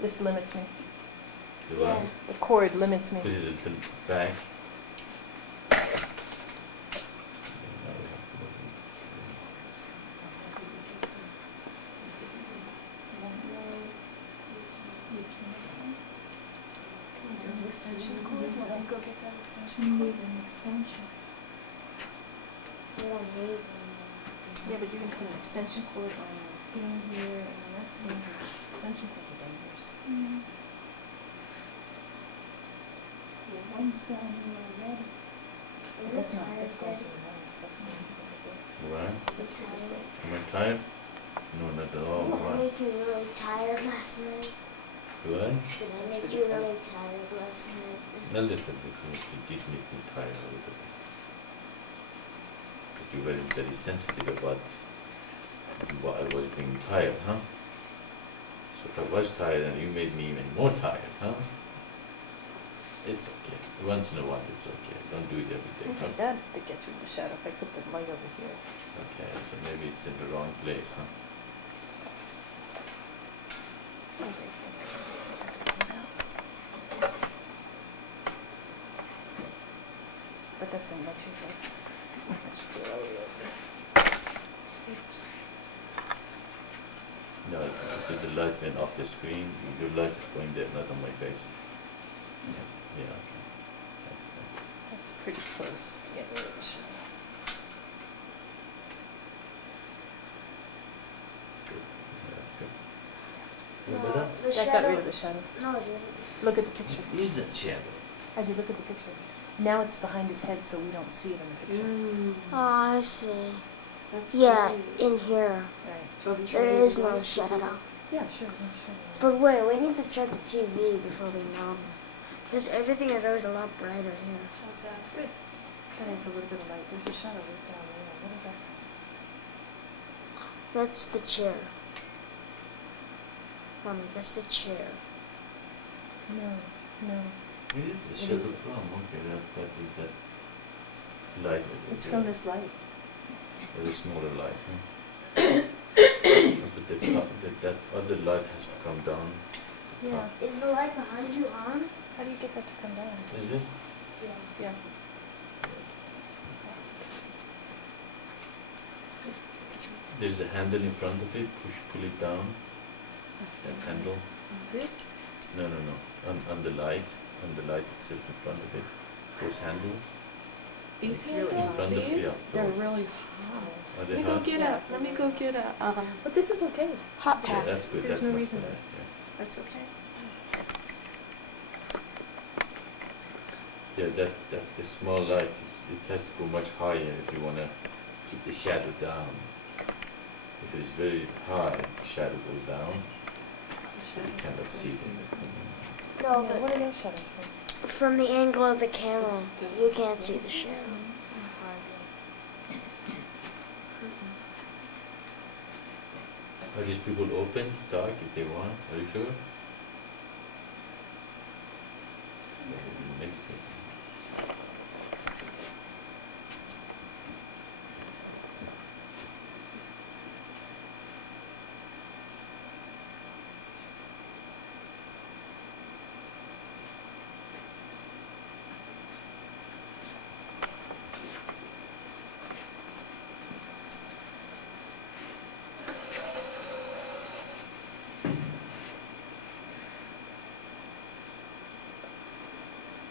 This limits me. that. The one, The cord limits me. put it a little back. Extension cord, why don't you go get that extension You cord? need an extension. You don't need Yeah, but you can put an extension cord on the thing here, and that's dangerous. Extension cords are dangerous. The one's down here already. But that's not, that's close to the house, that's not what I do. Why? That's for the state. Am I tired? No, not at all. Did I Why? make you really tired last night? Do I? Did I That's make for you the really tired last night? A little bit, yes, you did make me tired a little bit. But you were very sensitive about why I was being tired, huh? So if I was tired and you made me even more tired, huh? It's okay. Once in a while it's okay. Don't do it every day, Okay, huh? that gets rid of the shadow. If I put the light over here. Okay, so maybe it's in the wrong place, huh? But that's an exercise. That's really over. Oops. No, if the light went off the screen, your light is going there, not on my face. Yeah, okay. That's pretty close. Get rid of the shadow. Good. Yeah, that's good. No, Feel better? the That got rid of the shadow. No, it didn't. Look at the picture. What is that shadow? As you look at the picture. Now it's behind his head, so we don't see it in the picture. Oh, I see. That's Yeah, great. in here. Right. There is no shadow. Yeah, sure, yeah, sure. But wait, we need to check the TV before we know. Because everything is always a lot brighter here. How's that? Good. That adds a little bit of light. There's a shadow right down there. What is that? That's the chair. Mommy, that's the chair. No, no. Where is the It shadow is- from? Okay, that is that light. over It's there. from this light. Very smaller light, huh? Also that other light has to come down. to Yeah. top. Is the light behind you on? How do you get that to come down? Is it? Yeah. There's a handle in front of it, pull it down, that handle. This? No, on the light itself in front of it, those handles. These It's really handles, in front of these, yeah, they're those. really hot. Are Let they me go hot? get let me go get a, But this is okay. hot Yeah, pack. that's good, There's that's no much reason better, to. yeah. That's okay. Yeah, that the small light it has to go much higher if you wanna keep the shadow down. If it's very high, the shadow goes down. You cannot see it in the thing. No, Yeah, but what are those shadows for? from the angle of the camera, you can't see the shadow. Are these people open to talk if they want? Are you sure? Meditate.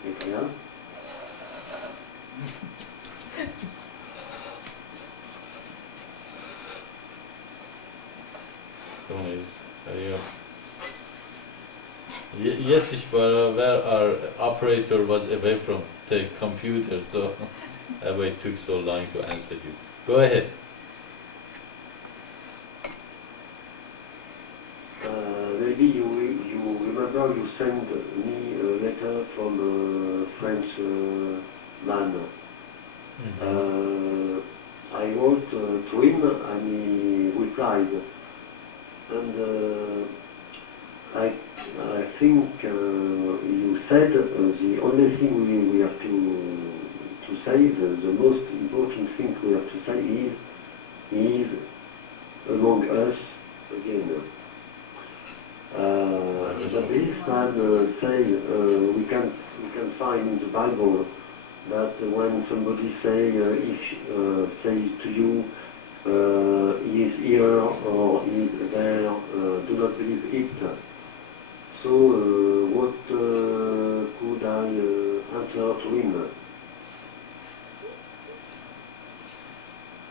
Maitreya? Come on, hurry up. Yes, Ishvara, where our operator was away from the computer, so that's why it took so long to answer you. Go ahead. Maybe to send me a letter from a French man. I wrote to him and he replied. And I think you said the only thing we have to say, the most important thing we have to say is among us again. But this man say we can find in the Bible that when somebody say to you he is here or he is there, do not believe it. So what could I answer to him?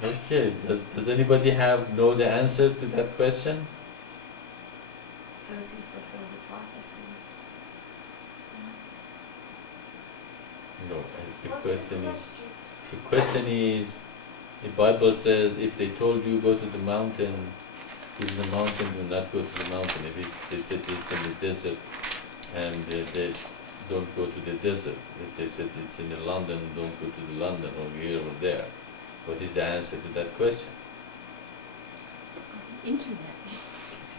Okay, does anybody know the answer to that question? Does he fulfill the prophecies? No, the What's question the is, the question is, the Bible says if they told you go to the mountain, who's in the mountain, do not go to the mountain. If they said it's in the desert, and they don't go to the desert. If they said it's in the London, don't go to the London, or here or there. What is the answer to that question? Internet.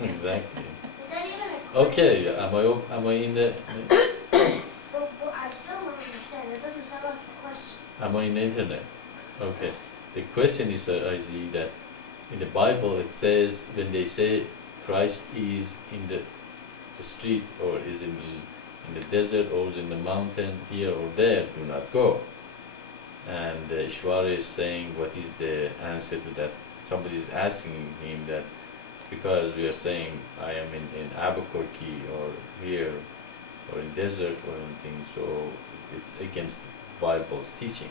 Exactly. Is that even a question? Okay, am I in the But I still don't understand. That doesn't sound like a question. am I in the internet? Okay. The question is, I see that in the Bible it says when they say Christ is in the street or is in the desert or is in the mountain here or there, do not go. And Ishwara is saying, what is the answer to that? Somebody is asking him that because we are saying I am in Albuquerque or here or in desert or anything, so it's against Bible's teaching.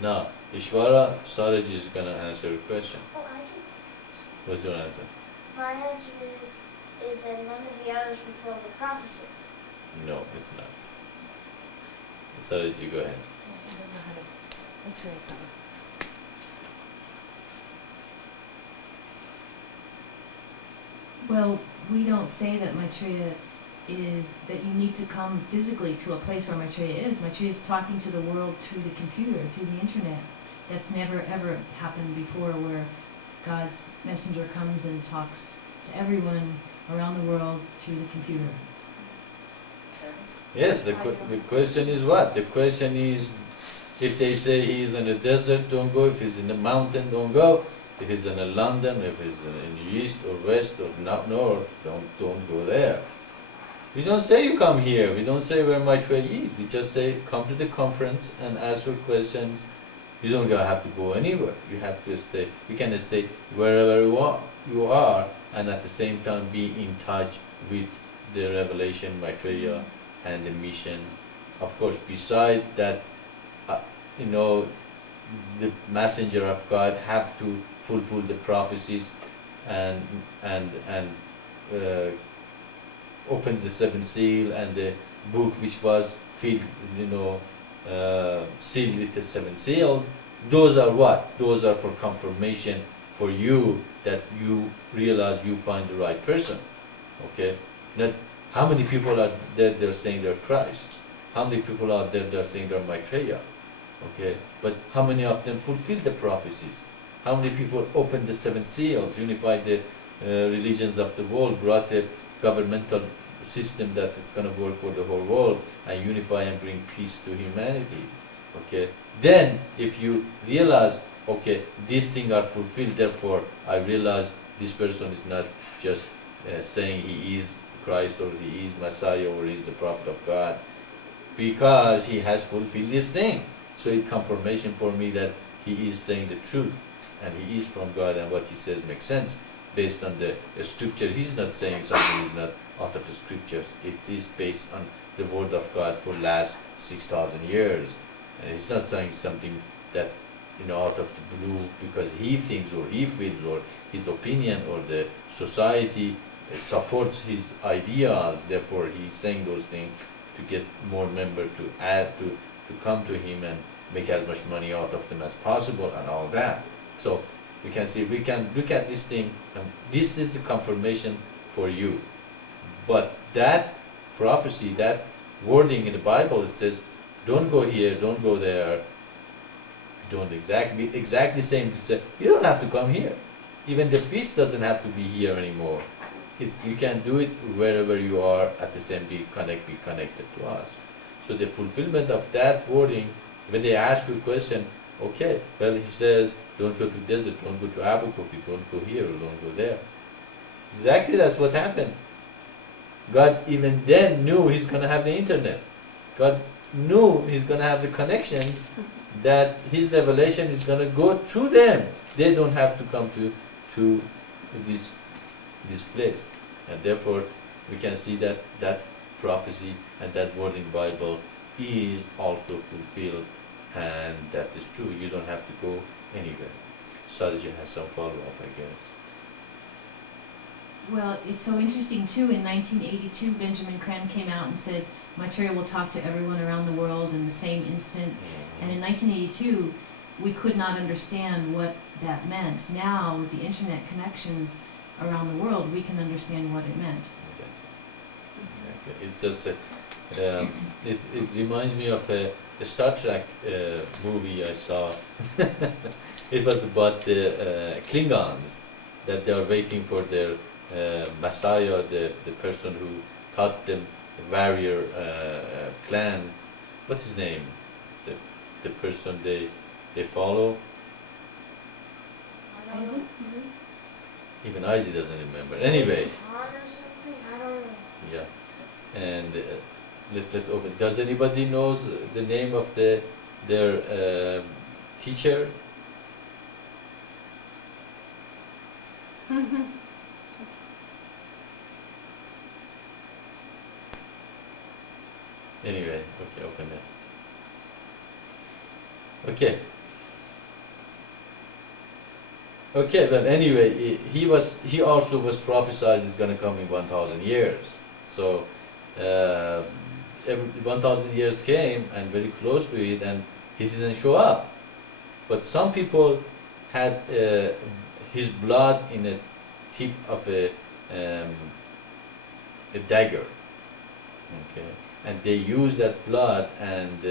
Now, Ishwara Saraj is going to answer a question. Oh, I can. What's your answer? My answer is that none of the others fulfill the prophecies. No, it's not. Saraj, you go ahead. I don't know how to answer it though. Well, we don't say that Maitreya is, that you need to come physically to a place where Maitreya is. Maitreya is talking to the world through the computer, through the internet. That's never ever happened before, where God's messenger comes and talks to everyone around the world through the computer. Yes, the question is what? The question is, if they say he is in the desert, don't go. If he's in the mountain, don't go. If he's in London, if he's in the east or west or north, don't go there. We don't say you come here. We don't say where Maitreya is. We just say come to the conference and ask your questions. You don't have to go anywhere. You have to stay. You can stay wherever you are, and at the same time be in touch with the revelation, Maitreya, and the mission. Of course, beside that, the messenger of God have to fulfill the prophecies and opens the seventh seal and the book which was filled, sealed with the seven seals. Those are what? Those are for confirmation for you that you realize you find the right person. Okay? Not how many people are there they're saying they're Christ? How many people are there they're saying they're Maitreya? Okay? But how many of them fulfill the prophecies? How many people opened the seven seals, unified the religions of the world, brought a governmental system that is going to work for the whole world and unify and bring peace to humanity? Okay? Then, if you realize, okay, these things are fulfilled, therefore I realize this person is not just saying he is Christ or he is Messiah or he is the prophet of God, because he has fulfilled this thing. So it's confirmation for me that he is saying the truth and he is from God and what he says makes sense based on the scripture. He's not saying something is not out of the scriptures. It is based on the word of God for last 6,000 years. And he's not saying something that, out of the blue because he thinks or he feels or his opinion or the society supports his ideas. Therefore, he's saying those things to get more members to add to come to him and make as much money out of them as possible and all that. So we can see, we can look at this thing, and this is the confirmation for you. But that prophecy, that wording in the Bible, it says, don't go here, don't go there, don't exactly same. You don't have to come here. Even the feast doesn't have to be here anymore. You can do it wherever you are at the same, be connected to us. So the fulfillment of that wording, when they ask you a question, okay, well, he says, don't go to desert, don't go to Albuquerque, don't go here, don't go there. Exactly that's what happened. God even then knew he's going to have the internet. God knew he's going to have the connections, that his revelation is going to go to them. They don't have to come to this place. And therefore, we can see that that prophecy and that word in Bible is also fulfilled, and that is true. You don't have to go anywhere. Sadhji has some follow-up, I guess. Well, it's so interesting too. In 1982, Benjamin Crane came out and said, Maitreya will talk to everyone around the world in the same instant. And in 1982, we could not understand what that meant. Now, with the internet connections around the world, we can understand what it meant. Okay. It's just it reminds me of a Star Trek movie I saw. It was about the Klingons, that they are waiting for their Messiah, the person who taught them the warrior clan. What's his name? The person they follow. Isaac? Even Isaac doesn't remember. Anyway. Han or something? I don't know. Yeah. And let open. Does anybody knows the name of their teacher? Anyway, okay, open it. Okay. Okay, well, anyway, he also was prophesied is going to come in 1,000 years. So, 1,000 years came and very close to it, and he didn't show up. But some people had his blood in the tip of a dagger. Okay, and they used that blood and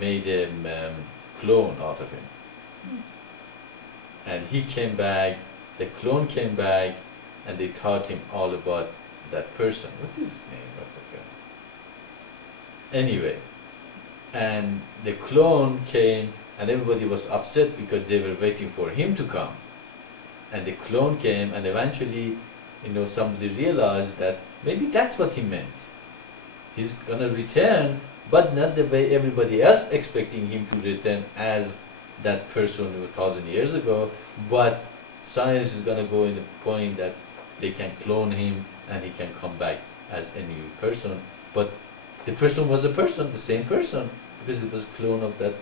made a clone out of him. And he came back, the clone came back, and they taught him all about that person. What is his name? I forgot. Anyway, and the clone came, and everybody was upset because they were waiting for him to come. And the clone came, and eventually, somebody realized that maybe that's what he meant. He's gonna return, but not the way everybody else expecting him to return as that person 1,000 years ago, but science is going to go in the point that they can clone him and he can come back as a new person. But the person was a person, the same person, because it was clone of that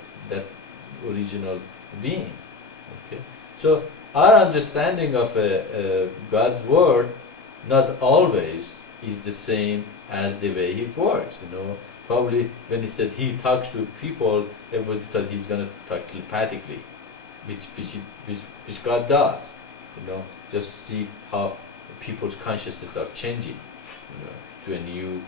original being. Okay, so our understanding of God's word not always is the same as the way He works. Probably when he said he talks to people, everybody thought he's going to talk telepathically, which God does. Just see how people's consciousness are changing, to a new,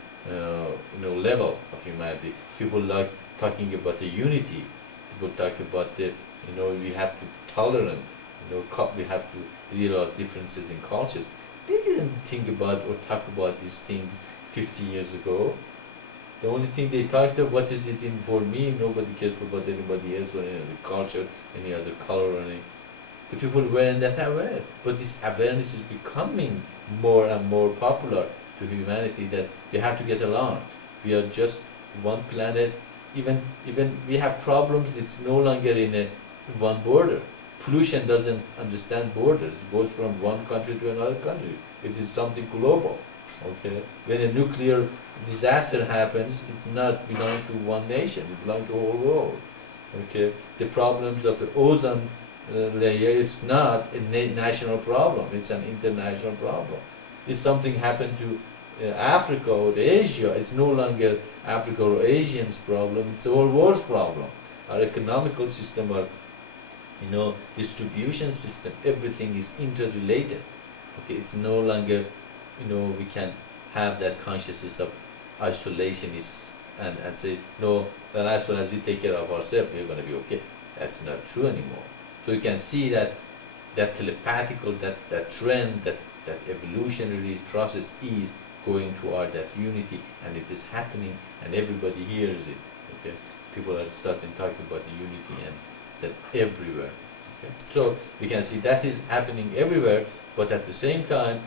level of humanity. People like talking about the unity. People talk about the, we have to be tolerant. We have to realize differences in cultures. They didn't think about or talk about these things 50 years ago. The only thing they talked about, what is it in for me? Nobody cares about anybody else or any other culture, any other color, or any. The people weren't that aware. But this awareness is becoming more and more popular to humanity, that we have to get along. We are just one planet. Even we have problems, it's no longer in one border. Pollution doesn't understand borders. It goes from one country to another country. It is something global. Okay? When a nuclear disaster happens, it's not belonging to one nation, it belongs to the whole world. Okay, the problems of the ozone layer is not a national problem, it's an international problem. If something happened to Africa or Asia, it's no longer Africa or Asians' problem, it's the whole world's problem. Our economical system, our distribution system, everything is interrelated. Okay, it's no longer, we can have that consciousness of isolationist and say, no, well, as long as we take care of ourselves, we're going to be okay. That's not true anymore. So you can see that telepathical, that trend, that evolutionary process is going toward that unity, and it is happening, and everybody hears it. Okay, people are starting talking about the unity and that everywhere. Okay, so we can see that is happening everywhere, but at the same time,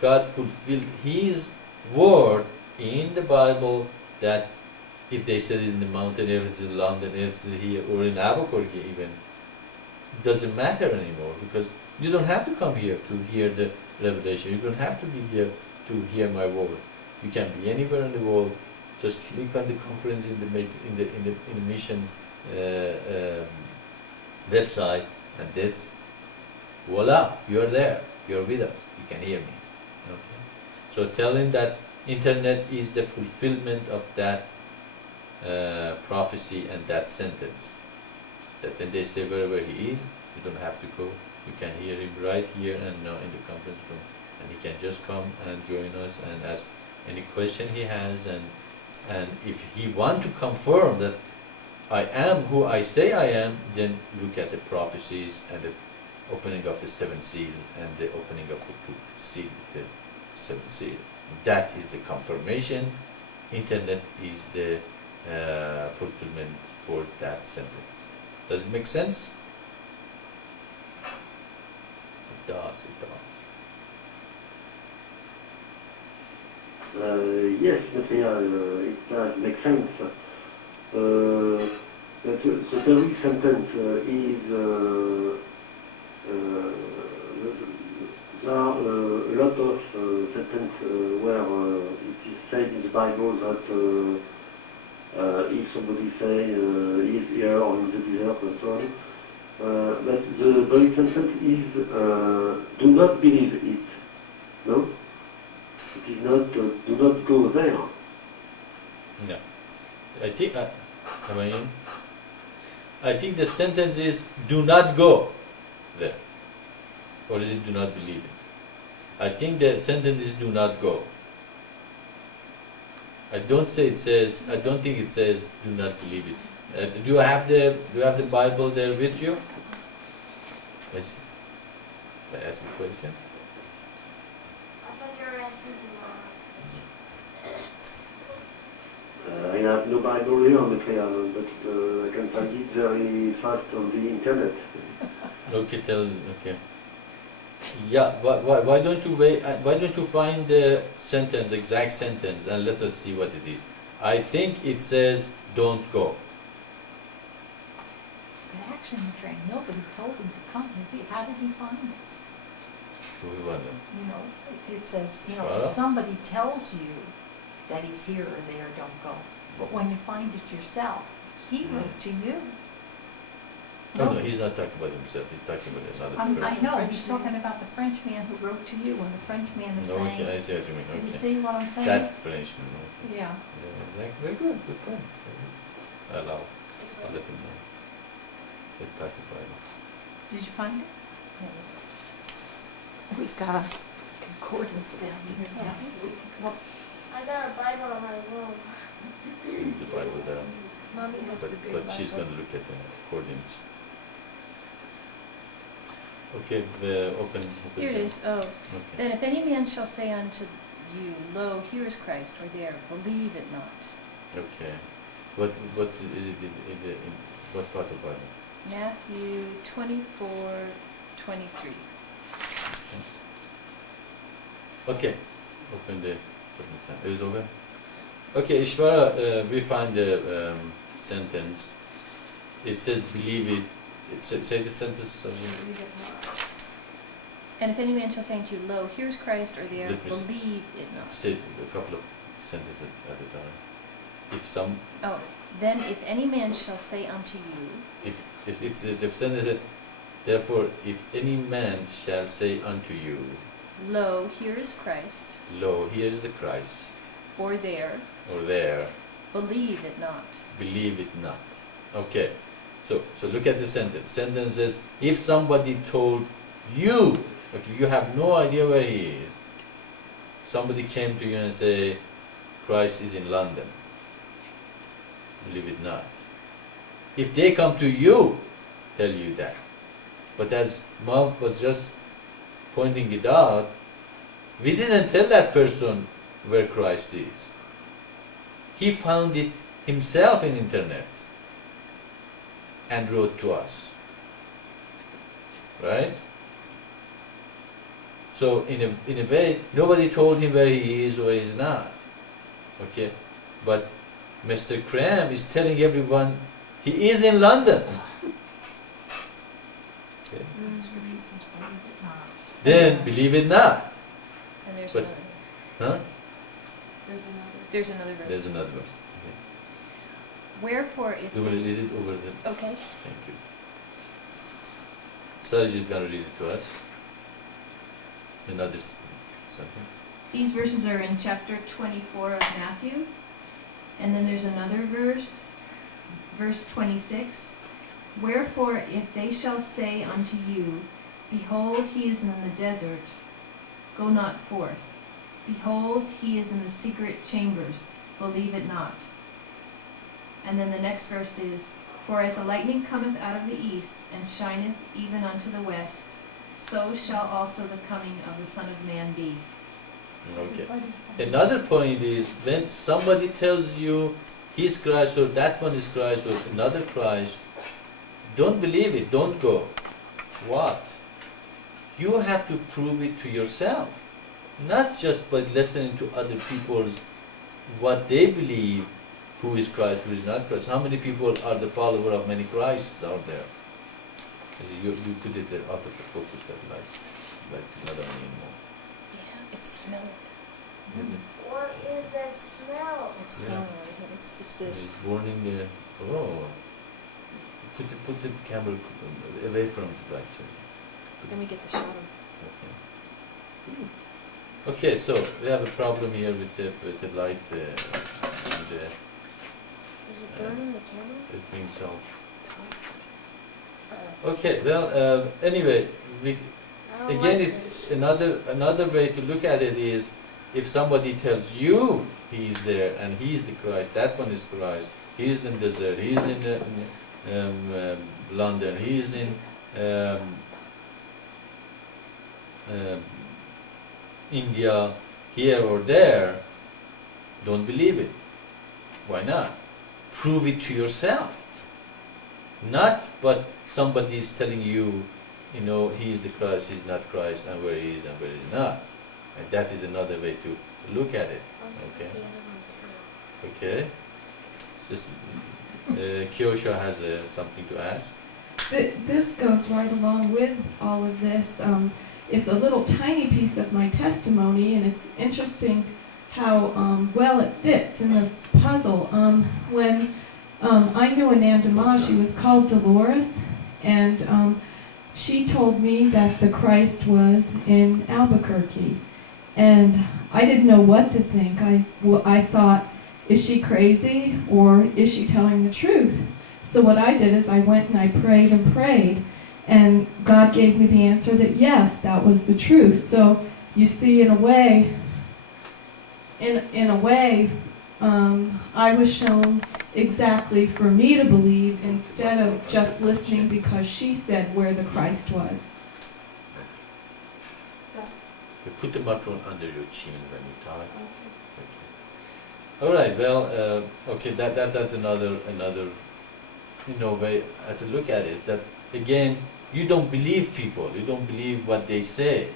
God fulfilled His word in the Bible that if they said it in the mountain, if it's in London, if it's here, or in Albuquerque even, it doesn't matter anymore, because you don't have to come here to hear the revelation. You don't have to be here to hear my word. You can be anywhere in the world. Just click on the conference in the missions website, and that's voila, you're there. You're with us. You can hear me. Okay. So tell him that internet is the fulfillment of that prophecy and that sentence. That when they say wherever he is, you don't have to go. You can hear him right here and now in the conference room, and he can just come and join us and ask any question he has, and if he want to confirm that I am who I say I am, then look at the prophecies and the opening of the 7 seals and the opening of the book seal, the 7th seal. That is the confirmation. Internet is the fulfillment for that sentence. Does it make sense? It does, it does. Yes, Maitreya, it does make sense. The very sentence is there are a lot of sentences where it is said in the Bible that if somebody say he is here or in the desert and so on, but the very sentence is do not believe it. No? It is not do not go there. No. I think the sentence is do not go there. Or is it do not believe it? I think the sentence is do not go. I don't think it says do not believe it. Do you have the Bible there with you? Yes. Can I ask a question? I thought you were asking tomorrow. I have no Bible here, Maitreya, but I can find it very fast on the internet. Okay. Yeah, why don't you wait? Why don't you find the sentence, exact sentence, and let us see what it is? I think it says don't go. But actually, Maitreya, nobody told him to come. How did he find this? We wonder. It says, Sure. if somebody tells you that he's here or there, don't go. But when you find it yourself, he wrote to you. No, he's not talking about himself. He's talking about another person. I know, he's talking about the French man who wrote to you, and the French man is No, saying, okay, I see what you mean. you Okay. see what I'm saying? That Frenchman. Okay. Yeah. Very good. Good point. I'll let him know. Let's talk about it. Did you find it? We've got a concordance down here. Yes. Well, I got a Bible in my room. The Bible there. Mommy has the good But she's Bible. going to look at the accordance. Okay, open. Here it down. is. Oh, Okay. then if any man shall say unto you, Lo, here is Christ, or there, believe it not. Okay. What is it in what part of Bible? Matthew 24:23. Okay. Open the. Is it over? Okay, Ishvara, we find the sentence. It says believe it. Say the sentence. Believe it not. And if any man shall say unto you, Lo, here is Christ, or there, Let me see. believe it not. Say a couple of sentences at a time. If some, Oh, then if any man shall say unto you, if it's the sentence that, therefore, if any man shall say unto you, Lo, here is Christ, Lo, here is the Christ, or there, or there, believe it not. believe it not. Okay, so look at the sentence. Sentence says, if somebody told you, okay, you have no idea where he is. Somebody came to you and say, Christ is in London. Believe it not. If they come to you, tell you that. But as Mom was just pointing it out, we didn't tell that person where Christ is. He found it himself in internet and wrote to us. Right? So in a way, nobody told him where he is or he is not. Okay? But Mr. Cram is telling everyone he is in London. Okay. Scripture says, believe it not. Then believe it not. And there's But- another. Huh? There's another verse. There's another verse. Wherefore, if You will they... read it over the... Okay. Thank you. Saraj is going to read it to us. Another sentence. These verses are in chapter 24 of Matthew. And then there's another verse, verse 26. Wherefore, if they shall say unto you, Behold, he is in the desert, go not forth. Behold, he is in the secret chambers, believe it not. And then the next verse is, For as the lightning cometh out of the east, and shineth even unto the west, so shall also the coming of the Son of Man be. Okay. What is that? Another point is when somebody tells you he's Christ or that one is Christ or another Christ, don't believe it, don't go. What? You have to prove it to yourself. Not just by listening to other people's what they believe, who is Christ, who is not Christ. How many people are the follower of many Christs out there? You put it out of the focus that like not on anymore. Yeah, it's smelling. Is it? What is that smell? It's Yeah. smelling right here. It's It's this. burning the... Oh. Put the camera away from the light. Let me get the shot of... Okay. Okay, so we have a problem here with the light and Is it burning the camera? it brings out. It's hot. Okay, well, anyway, we, I don't again, like it's this. another way to look at it is if somebody tells you he's there and he's the Christ, that one is Christ, he's in the desert, he's in the, London, he's in India, here or there, don't believe it. Why not? Prove it to yourself. Not, but somebody is telling you, you know, he is the Christ, he's not Christ, and where he is and where he is not. And that is another way to look at it. Okay. The other one too. Okay? Just, Kyosha has something to ask. This goes right along with all of this. It's a little tiny piece of my testimony, and it's interesting how well it fits in this puzzle. When I knew Anandama, she was called Dolores, and she told me that the Christ was in Albuquerque. And I didn't know what to think. I thought, is she crazy, or is she telling the truth? So what I did is I went and I prayed, and God gave me the answer that yes, that was the truth. So you see, in a way, I was shown exactly for me to believe instead of just listening because she said where the Christ was. You put the microphone under your chin when you talk. Okay. All right. Well, okay. That's another way to look at it. That again, you don't believe people. You don't believe what they say.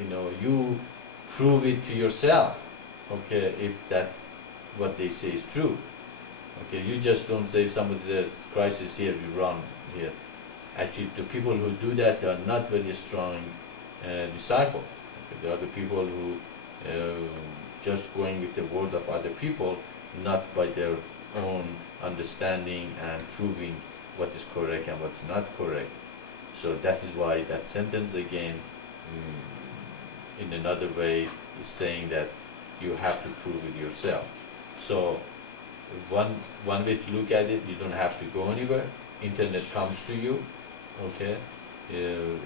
You prove it to yourself. Okay, if that's what they say is true. Okay, you just don't say if somebody says Christ is here, you run here. Actually, the people who do that are not very strong disciples. Okay, they are the people who just going with the word of other people, not by their own understanding and proving what is correct and what's not correct. So that is why that sentence again, in another way, is saying that you have to prove it yourself. So one way to look at it, you don't have to go anywhere. Internet comes to you, okay? You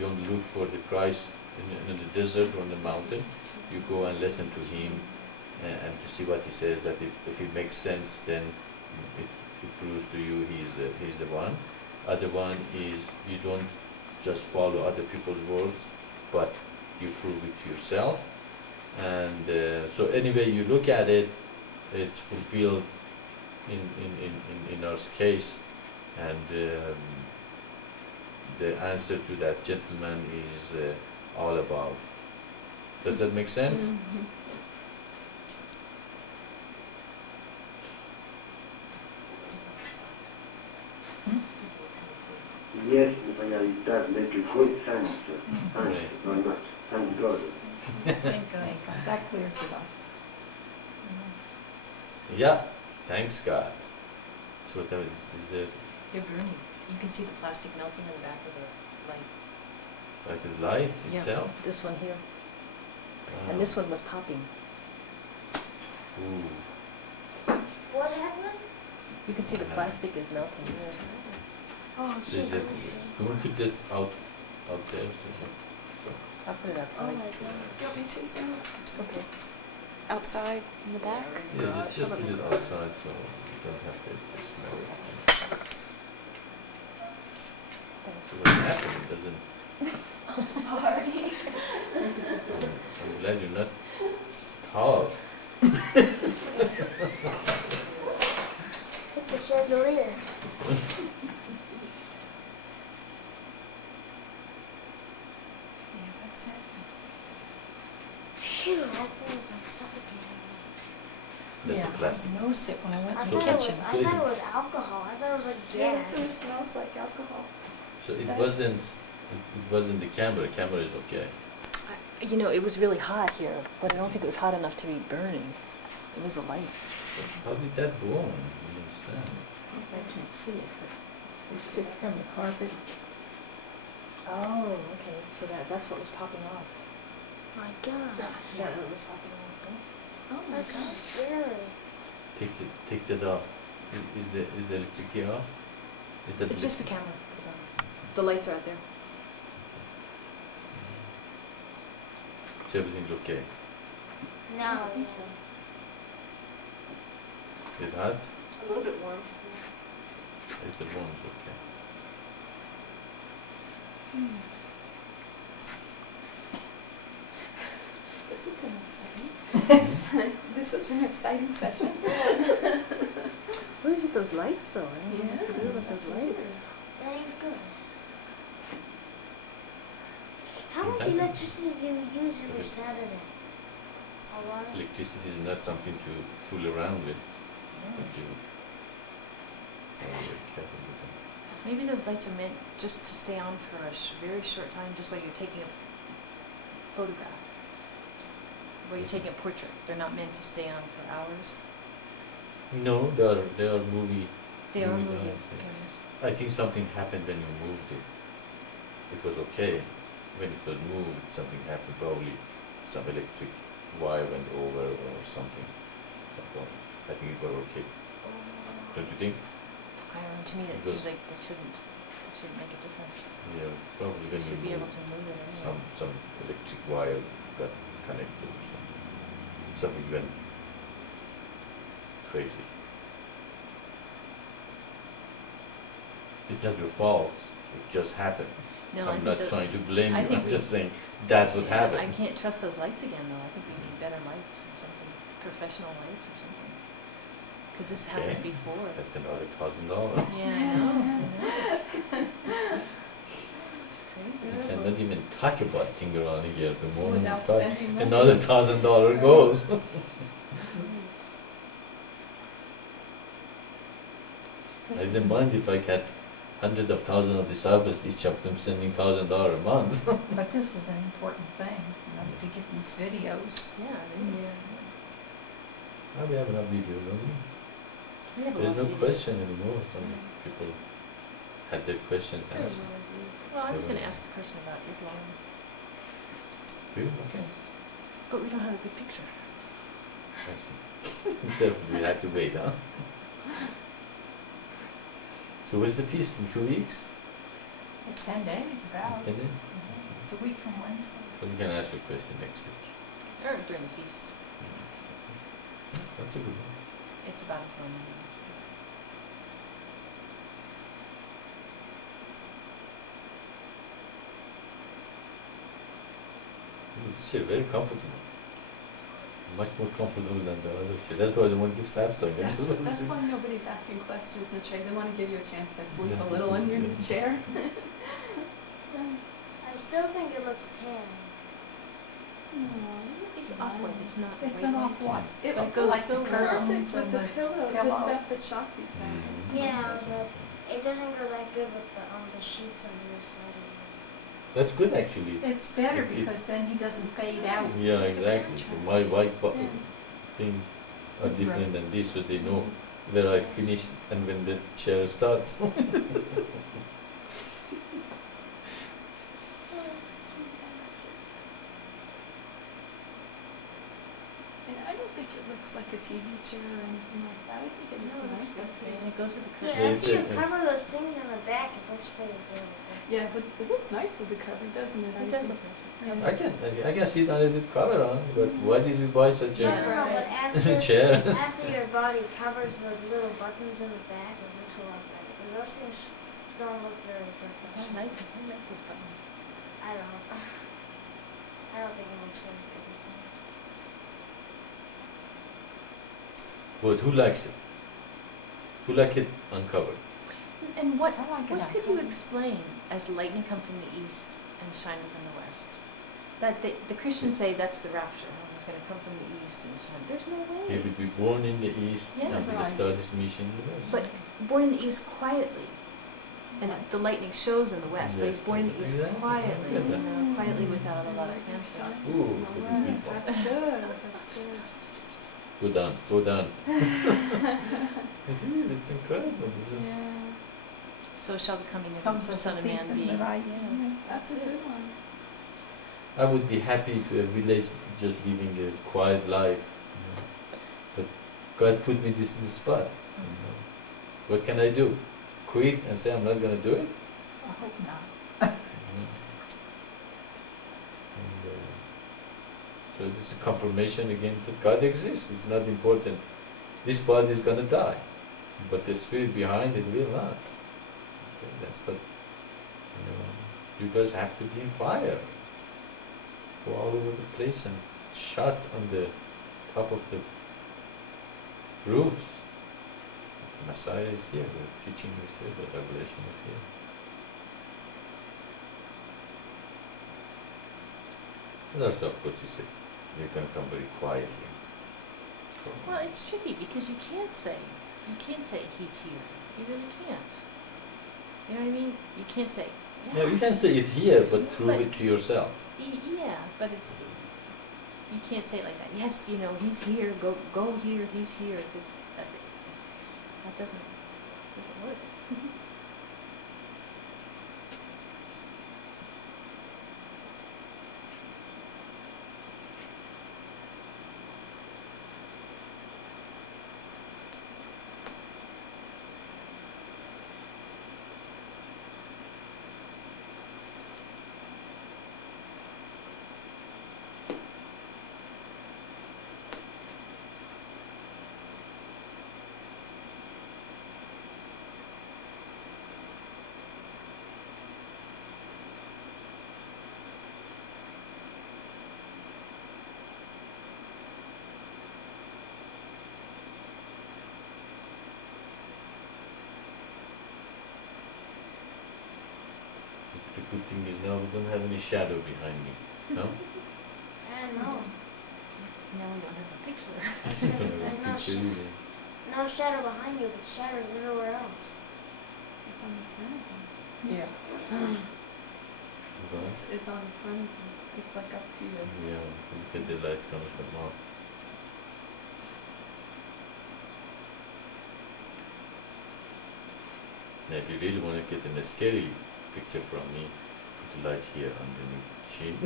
don't look for the Christ in the desert or in the mountain. You go and listen to him and to see what he says, that if it makes sense, then it proves to you he's the one. Other one is you don't just follow other people's words, but you prove it to yourself. And so anyway you look at it, it's fulfilled in our case, and the answer to that gentleman is all above. Does that make sense? Mm-hmm. Yes, Maitreya, it does make a great sense. Thanks very much. Thank God. Thank God. That clears it up. Yeah, thanks God. So what is the They're burning. You can see the plastic melting on the back of the light. like the light itself? This one here. Ah. And this one was popping. Ooh. What happened? You can see the plastic is melting. Yeah. Oh, So shit, is let it, me see. you want to put this out there? I'll put it Oh outside. my god. You want me to stand Okay. outside in the back? Yeah, just put it outside so you don't have to smell it. So what happened? It doesn't. I'm sorry. I'm glad you're not tall. Hit the chandelier. Yeah, that's it. Phew, that thing was like suffocating. That's Yeah, the plastic. I noticed it when I went I to So- the thought, kitchen. I thought it was alcohol. I thought it was like Yeah, it gas. smells like alcohol. So it That- wasn't the camera. The camera is okay. You know, it was really hot here, but I don't think it was hot enough to be burning. It was the light. How did that burn? I don't understand. I can't see it, but we took it from the carpet. Oh, okay. So that's what was popping off. My god. That what was popping off. Huh? Oh my That's gosh. scary. Take that off. Is the electricity off? Is that It's just the camera is on. The lights are out there. So everything's okay. No. Is it hot? A little bit warm. If the warm is okay. This has been exciting. This has been an exciting session. What is with those lights, though? I don't know what to do Yeah, with those lights. Thank good. How much Exactly. electricity do we use every Saturday? A lot. Electricity is not something to fool around with. But you are very careful with them. Maybe those lights are meant just to stay on for a very short time, just while you're taking a photograph. While you're taking a portrait. They're not meant to stay on for hours. No, they are movie. They are Moving moving lights, yeah. cameras. I think something happened when you moved it. It was okay. When it was moved, something happened. Probably some electric wire went over or something. I think it was okay. Don't you think? I don't know, to me, it Because- seems like this shouldn't make a difference. Yeah, probably when You you should be able moved, to move it anyway. some electric wire got connected or something. Something went crazy. It's not your fault. It just happened. No, I I'm think not that- trying to blame I you. think I'm we- just saying that's what Yeah, happened. I can't trust those lights again, though. I think we need better lights or something, professional lights or something. Because this happened Okay. before. That's another $1,000. Yeah, I know. You cannot even talk about things around here. The more you Without talk, spending money. another $1,000 goes. I didn't mind if I had hundreds of thousands of disciples, each of them sending $1,000 a month. But this is an important thing, you know, to get these videos. Yeah, really. Oh, we have enough video, don't we? We have a There's lot no of videos. question anymore. Some people had their questions There's a answered. lot of videos. Well, I was going to ask a person about Islam, Really? Okay. but we don't have a good picture. I see. So we have to wait, huh? So what is the feast in 2 weeks? 10 days, about. Can you? It's a week from Wednesday. So we can ask you a question next week. Or during the feast. That's a good one. It's about as long as It's very comfortable. Much more comfortable than the other chair. That's why they want to give Satsang. That's why nobody's asking questions, Maitreya. They want to give you a chance to sleep a little in your chair. I still think it looks tan. it's off-white, it's not It's bright an white. off-white. It But it goes goes so so perfect well with the with pillow, the pillow. stuff that Shakti said. It's Yeah, but it doesn't go that good with the sheets on your side. That's good actually. It's better It- because then he doesn't fade out. Yeah, exactly. My white Yeah. thing are different than this, so they know where I finish and when the chair starts. And I don't think it looks like a TV chair or anything like that. I think it No, looks it's nice up And there. it goes with the Yeah, curtain. it's after you a- cover those things in the back, it looks pretty good. Yeah, but it looks nice with the cover, doesn't it? It does look nice. Yeah. I can sit on it with cover on, but why did you buy such No, a no, no, but chair? after your body covers those little buttons in the back, it looks a lot better. Because those things don't look very I professional. like those buttons. I don't. I don't think it looks very good. But who likes it? Who like it uncovered? And what, I like it what could you uncovered. explain as lightning come from the east and shine from the west? That the Christians say that's the rapture. It's going to come from the east and shine. There's no He way. would be born in the east Yeah, and will right. start his mission in the west. But born in the east quietly. And the lightning shows in the west, but he's Yes, born in the east exactly. quietly, Yeah, that's- quietly without a lot of cancer. Ooh, Yes, that's good. That's good. go down, go down. It is, it's incredible. It's just, Yeah, So shall the coming of Comes the as Son a of thief Man in be. the night. Yeah. that's a good one. I would be happy to a village just living a quiet life. You know. But God put me this in the spot. You know. What can I do? Quit and say I'm not going to do it? I hope not. And, so this is a confirmation again that God exists. It's not important. This body is going to die, but the spirit behind it will not. Okay, that's what you guys have to be in fire. Go all over the place and shot on the top of the roofs. The Messiah is here. The teaching is here. The revelation is here. And also, of course, you say you're going to come very quietly. Well, it's tricky because you can't say he's here. You really can't. You know what I mean? You can't say. No, you can say it here, but prove it to yourself. Yeah, but it's you can't say it like that. Yes, you know he's here. Go here. He's here. Because that doesn't work. The good thing is now we don't have any shadow behind me. No? I know. Now we don't have a picture. We don't have a picture either. No shadow behind you, but shadows everywhere else. It's on the front of him. Yeah. Right? It's on the front of him. It's like up to you. Yeah, because the light's coming from up. Now, if you really want to get a scary picture from me, put the light here underneath the chin.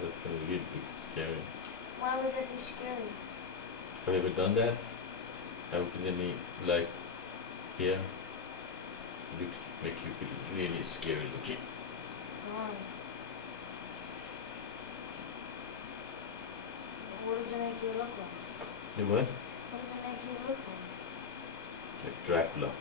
That's going to really be scary. Why would that be scary? Have you ever done that? Have you put any light here? Looks make you feel really scary looking. Why? What does it make you look like? The what? What does it make you look like? Like Dracula. No.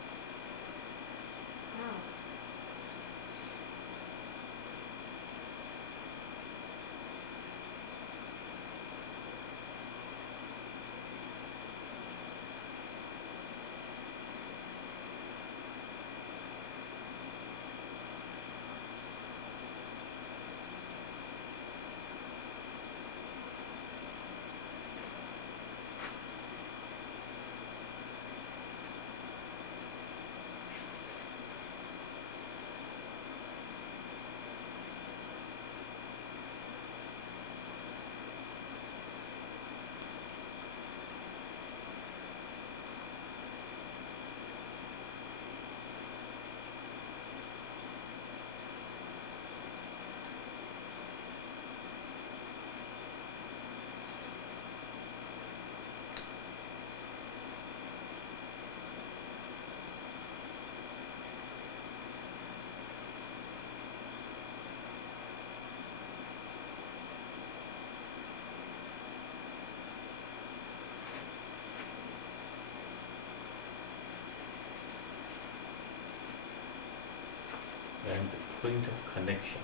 And the point of connection.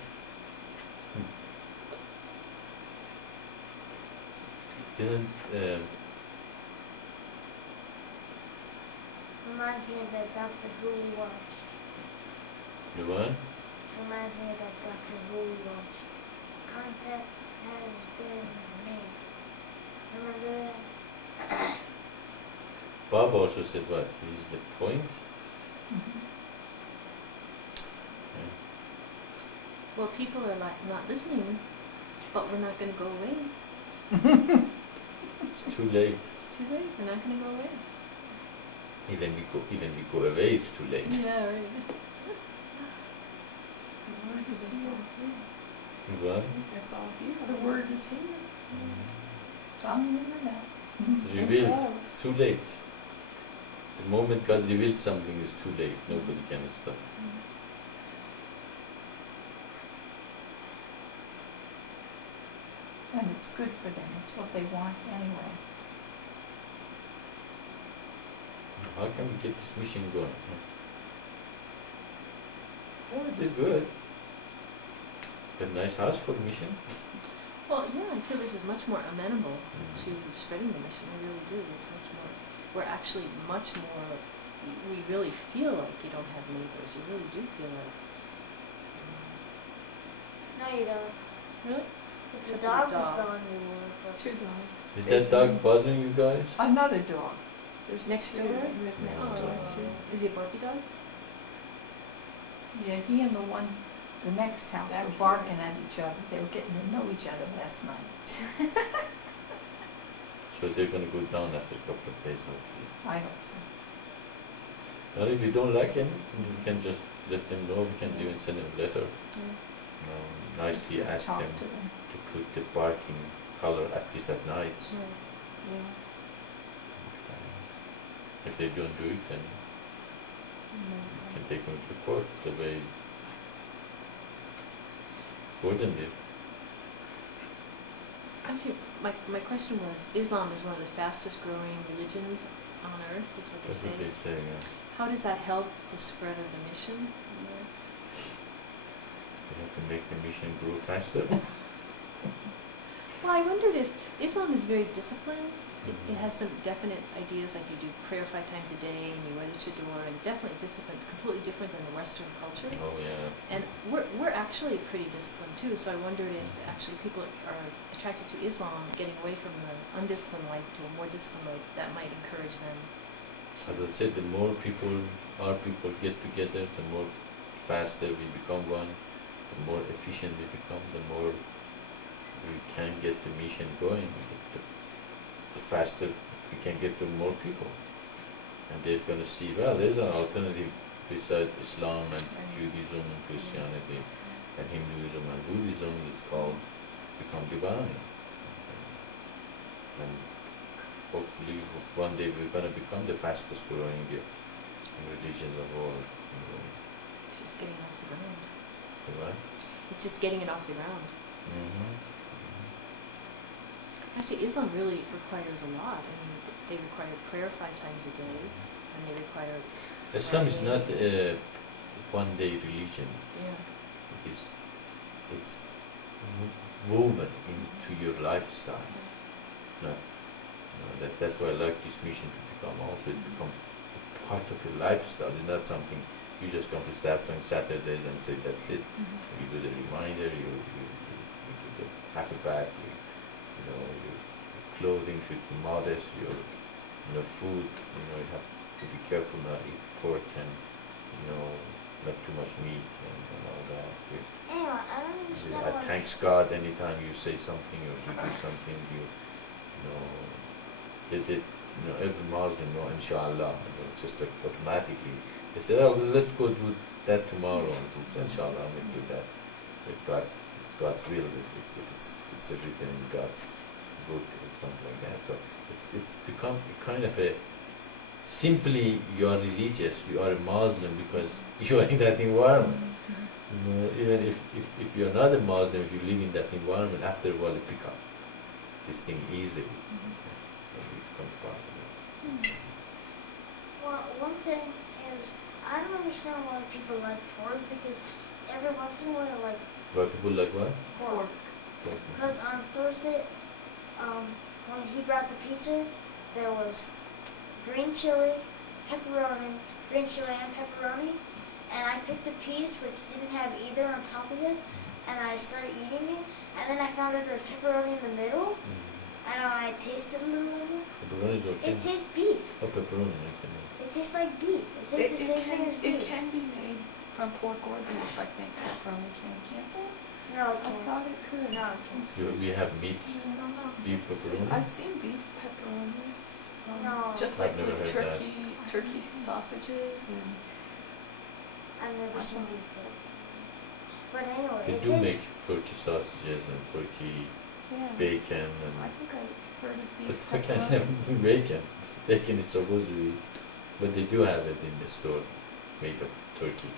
Didn't Reminds me of that Doctor Who we watched. the one? Reminds me of that Doctor Who we watched. Contact has been made. Remember that? Bob also said what? He's the point? Well, people are like not listening, but we're not going to go away. It's too late. It's too late. We're not going to go away. Even we go away, it's too late. Yeah, right. The word is here. What? It's all here. The word is here. It's on the internet. It's revealed. It's too late. The moment God reveals something, is too late. Nobody can stop. And it's good for them. It's what they want anyway. How can we get this mission going? Oh, it is good. Got a nice house for the mission. Well, yeah, I feel this is much more amenable to spreading the mission. I really do. It's much more. We're actually much more. We really feel like you don't have neighbors. You really do feel like. No, you don't. Really? It's a Except for dog the was dog. spelling you were, but Two dogs. Is that dog bothering you guys? Another dog. There's Next two door? right next Oh, door Oh. too. is he a barky dog? Yeah, he and the one, the next house That were was barking at each other. They were getting to know each other last night. So they're gonna go down after a couple of days, hopefully. I hope so. Well, if you don't like him, you can just let them know. We can even send him a letter. Nicely Just ask talk them to them. to put the barking color at least at night. Yeah. If they don't do it, then you can take them to court the way Gordon did. Actually, my question was, Islam is one of the fastest growing religions on earth, is what That's they what say. they say, yeah. How does that help the spread of the mission? You have to make the mission grow faster. Well, I wondered if Islam is very disciplined. It has some definite ideas, like you do prayer 5 times a day and you wear the chador, and definitely discipline is completely different than the Western culture. Oh, yeah. And we're actually pretty disciplined too, so I wondered if actually people are attracted to Islam, getting away from the undisciplined life to a more disciplined life, that might encourage them. As I said, the more our people get together, the more faster we become one, the more efficient we become, the more we can get the mission going. The faster we can get to more people. And they're going to see, well, there's an alternative besides Islam and Judaism and Christianity and Hinduism and Buddhism. It's called become divine. And hopefully one day we're going to become the fastest growing religion of the world. It's just getting off the ground. Right? It's just getting it off the ground. Mm-hmm. Actually, Islam really requires a lot. I mean, they require prayer 5 times a day, and they require. Islam is not a one-day religion. Yeah. It's woven into your lifestyle. It's not. That's why I like this mission to become also. It become part of your lifestyle. It's not something you just come to Satsang Saturdays and say that's it. You do the reminder. You do the half a back. Your clothing should be modest. Your food. You have to be careful not eat pork and not too much meat and all that. Anyway, I don't understand why. Thanks God anytime you say something or you do something. Every Muslim know inshallah. It's just like automatically they say, oh, let's go do that tomorrow. And it's inshallah, we'll do that. If God's will, if it's written in God's book or something like that. So it's become kind of a simply you are religious, you are a Muslim because you are in that environment. Even if you're not a Muslim, if you live in that environment, after a while you pick up this thing easily. So you become part of it. Well, one thing is, I don't understand why people like pork because every once in a while, like Why people like what? pork. Because on Thursday, when he brought the pizza, there was green chili, green chili and pepperoni, and I picked a piece which didn't have either on top of it, and I started eating it, and then I found out there was pepperoni in the middle, and I tasted a little of it. Pepperoni is okay. It tastes beef. Oh, pepperoni, It tastes like beef. It tastes the same thing as beef. It can be made from pork or beef, I think, pepperoni can't it? No, it I can't. thought it could. No, it can't. We have meat, beef pepperoni. I've seen beef pepperonis, No. just I've like never with heard that. turkey sausages and. I've never seen beef. But anyway, They it do make tastes. turkey sausages and turkey Yeah. bacon I and think I heard of beef but I can't pepperoni. have bacon. Bacon is supposed to be, but they do have it in the store, made of turkey.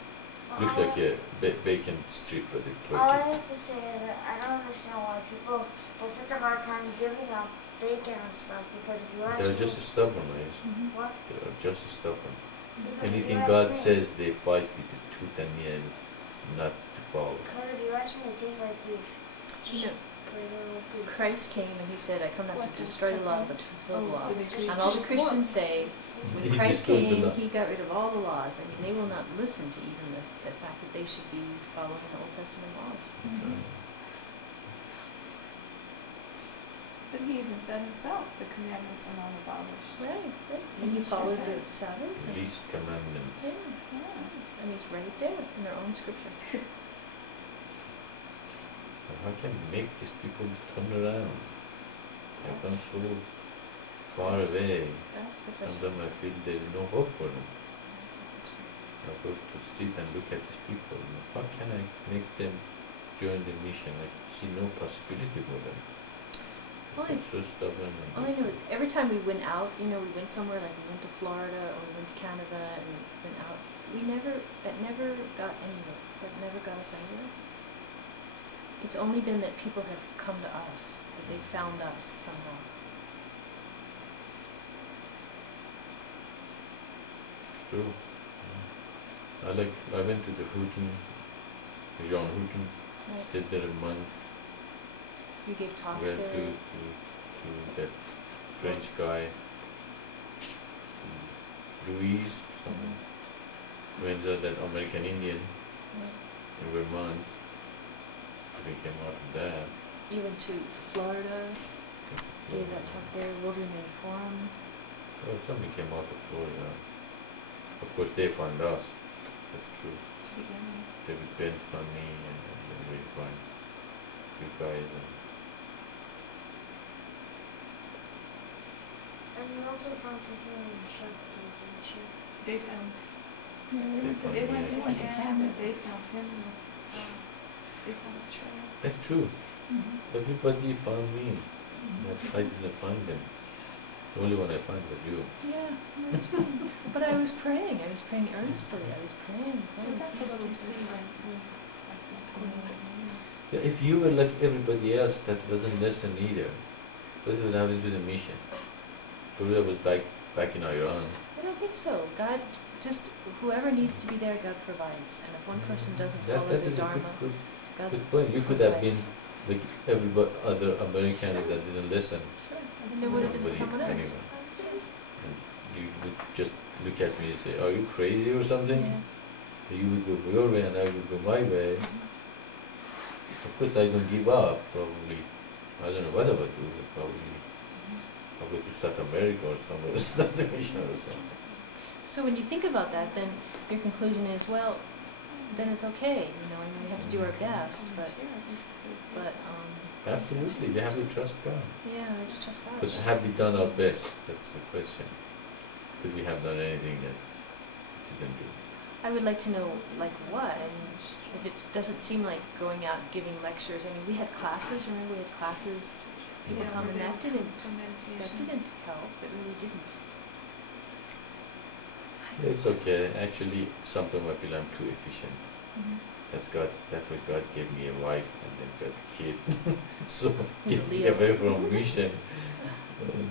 Looks like a bacon strip, but it's All I turkey. have to say is that I don't understand why people have such a hard time giving up bacon and stuff because if you ask They're me, just stubborn, right? what? They're just stubborn. Because if Anything you ask God me- says, they fight with the tooth and nail, not to follow. Because if you ask me, it tastes like beef. You know, Regular beef. Christ came and he said, I come not What to does destroy the law, pepperoni? but to fulfill the law. so they just- And all the just Christians say, He when Christ destroyed the came, law. he got rid of all the laws. I mean, they will not listen to even the fact that they should be following the Old Testament laws. So, But he even said himself, the commandments are not abolished. Right. And he He said followed the that. Sabbath. and- least commandment. Yeah, Yeah. and he's right there in their own scripture. How can we make these people turn around? They've gone so far away. That's the Some of question. them I feel there's no hope for them. I go to the street and look at these people. How can I make them join the mission? I see no possibility for them. Well, They're so stubborn. All I know is every time we went out, we went somewhere like we went to Florida or we went to Canada and we went out. That never got anywhere. That never got us anywhere. It's only been that people have come to us, that they found us somehow. True. I went to the Houghton, Jean Houghton, Right. stayed there a month. You gave talks Went there. to that French guy, Louise, something. Went to that American Indian Right. in Vermont. We came out of that. You went to Florida, gave that talk there, Wilderness Forum. Well, somebody came out of Florida. Of course, they found us. That's true. To begin with. David Bent found me, and then we found you guys. And you also found Tahir and Shakti, didn't you? They found, They they found went me. to Canada, they found him, they found a trail. That's true. Everybody found me, but I didn't find them. The only one I found was you. Yeah, but I was praying earnestly, I was praying. But that's a little different. Yeah, if you were like everybody else that doesn't listen either, What would happen to the mission? Buddha was back in Iran. I don't think so. God, just whoever needs to be there, God provides. And if one person doesn't follow That the is a Dharma, God good point. You could have been provides. like every other American that didn't listen. And there would have been Nobody, someone else. anyone. And you would just look at me and say, "Are you crazy or something?" Yeah. You would go your way and I would go my way. Of course, I don't give up. Probably, I don't know what I would do. But probably, I would go to South America or somewhere, start the mission or something. So when you think about that, then your conclusion is, well, then it's okay. You know, I mean, we have to do our best, but Absolutely, we have to trust God. yeah, we just trust God. But have we done our best? That's the question. Could we have done anything that we didn't do? I would like to know, like what? I mean, if it doesn't seem like going out and giving lectures. I mean, we had classes. Remember, we had classes. People Yeah, come, and that didn't meditation. help. It really didn't. It's okay. Actually, sometimes I feel I'm too efficient. That's why God gave me a wife and then got a kid. So get me Leo. away from mission. And,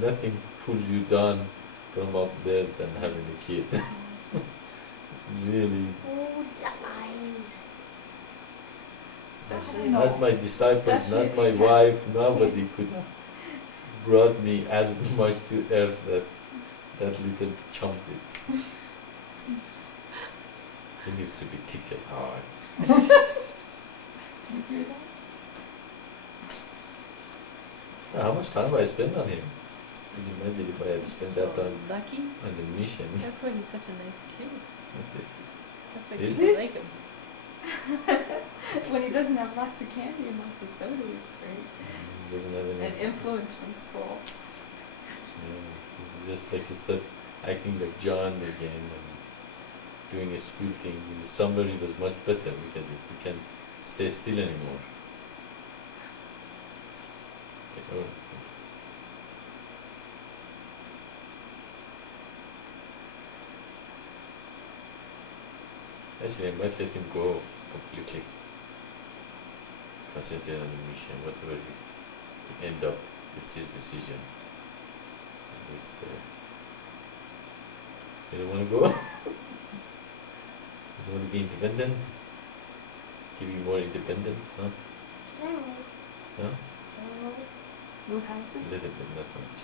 nothing pulls you down from up there than having a kid. Really. Oh, the eyes. Especially As my disciples, Especially not if my he's had wife, nobody could have brought me as much to earth that little chump did. He needs to be tickled hard. How much time I spend on him? Just imagine if I had spent that time Lucky. on the mission. That's why he's such a nice kid. That's why Is people he? like him. when he doesn't have lots of candy and lots of soda, he's great. Doesn't have any. And influence from school. Yeah, he's just like he's acting like John again and doing a school thing. In the summer he was much better because he can't stay still anymore. Like, oh. Actually, I might let him go completely. Concentrate on the mission, whatever he end up, it's his decision. It's, you don't want to go? You want to be independent? Give you more independent, huh? Can I move? Huh? Can I move? Move A houses? little bit, not much.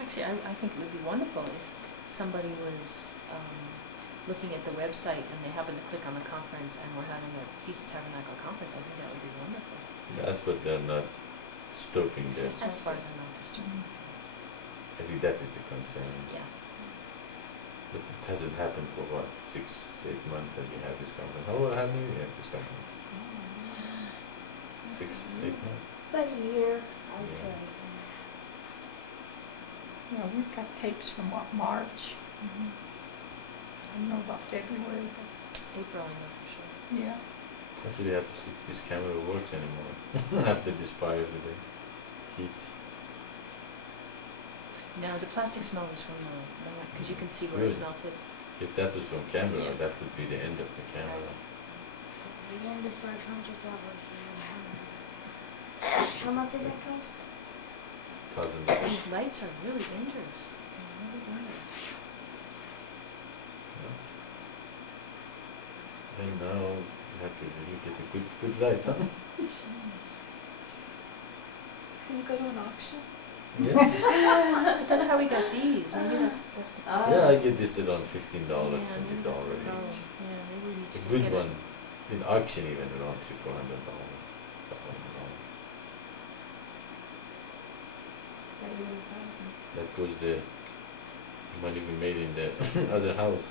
Actually, I think it would be wonderful if somebody was looking at the website and they happen to click on the conference and we're having a Peace Tabernacle conference. I think that would be wonderful. That's what they're not stopping there. As far as I'm not concerned. I think that is the concern. Yeah. But it hasn't happened for what, 6-8 months that we have this conference. How long have you had this conference? 6-8 months? About a year, I'd Yeah. say. Yeah, we've got tapes from what, March? I don't know about February, but April, I know for sure. yeah. Actually, I have to see if this camera works anymore after this fire with the heat. No, the plastic smell is from because you can see where it's Really? melted. If that was from camera, Yeah. that would be the end of the camera. The end of $500. How much did that cost? $1,000. These lights are really dangerous. They're really dangerous. And now you have to really get a good light, huh? Can you go to an auction? Yeah. But that's how we got these. Maybe that's Yeah, I get this around $15, $20 maybe that's the each. problem. Yeah, maybe we need to A just good get one, in auction even around $300-400. That was the money we made in the other house.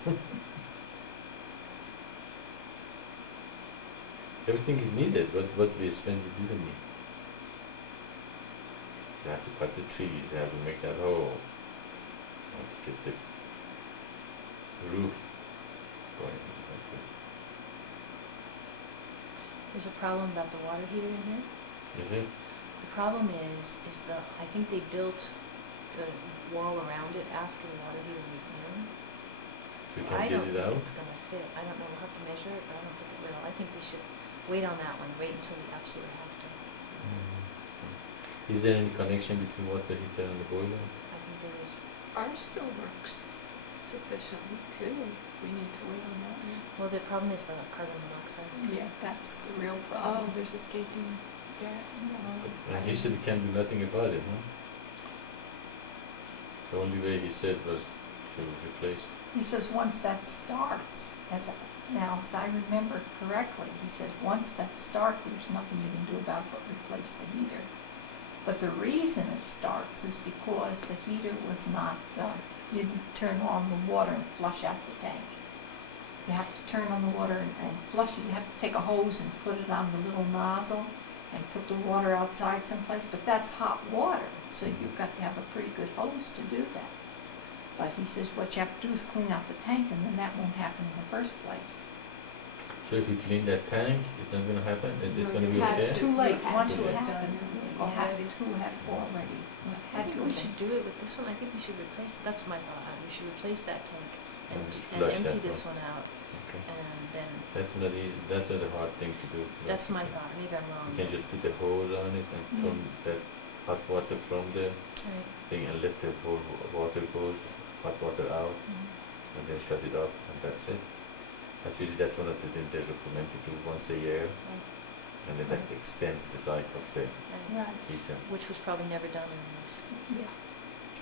Everything is needed, what we spend we didn't need. They have to cut the trees, they have to make that hole, they have to get the roof going. There's a problem about the water heater in here. Is it? The problem is I think they built the wall around it after the water heater was in. We I can don't get it think out. it's gonna fit. I don't know, we'll have to measure it, but I don't think it will. I think we should wait on that one, wait until we absolutely have to. Is there any connection between water heater and the boiler? I think there is. Ours still works sufficiently too. We need to wait on that one. Well, the problem is the carbon monoxide. Yeah, that's the real Oh, problem. there's escaping gas. And he said he can do nothing about it, huh? The only way he said was to replace. He says once that starts, now, as I remember correctly, he said once that starts, there's nothing you can do about it but replace the heater. But the reason it starts is because the heater was not, didn't turn on the water and flush out the tank. You have to turn on the water and flush it. You have to take a hose and put it on the little nozzle and put the water outside someplace, but that's hot water, so you've got to have a pretty good hose to do that. But he says what you have to do is clean out the tank, and then that won't happen in the first place. So if you clean that tank, it's not gonna happen? It's gonna be you have okay? It's too late. You had Once to it have happened, done it you had already. to have already. You I had think to we have should do it with this one. I think we should replace, that's my thought. We should replace that tank and, And and flush empty that this one out, Okay. and then, That's not easy, that's not a hard thing to do. that's my thought. Maybe I'm wrong. You can just put a hose on it and Yeah. turn that hot water from the Right. thing and let the whole water goes, hot water out, Mhm. and then shut it off, and that's it. Actually, that's one of the things they're recommended to do once a year, and then that extends the life of the Right. Right. heater. Which was probably never done in this. Yeah.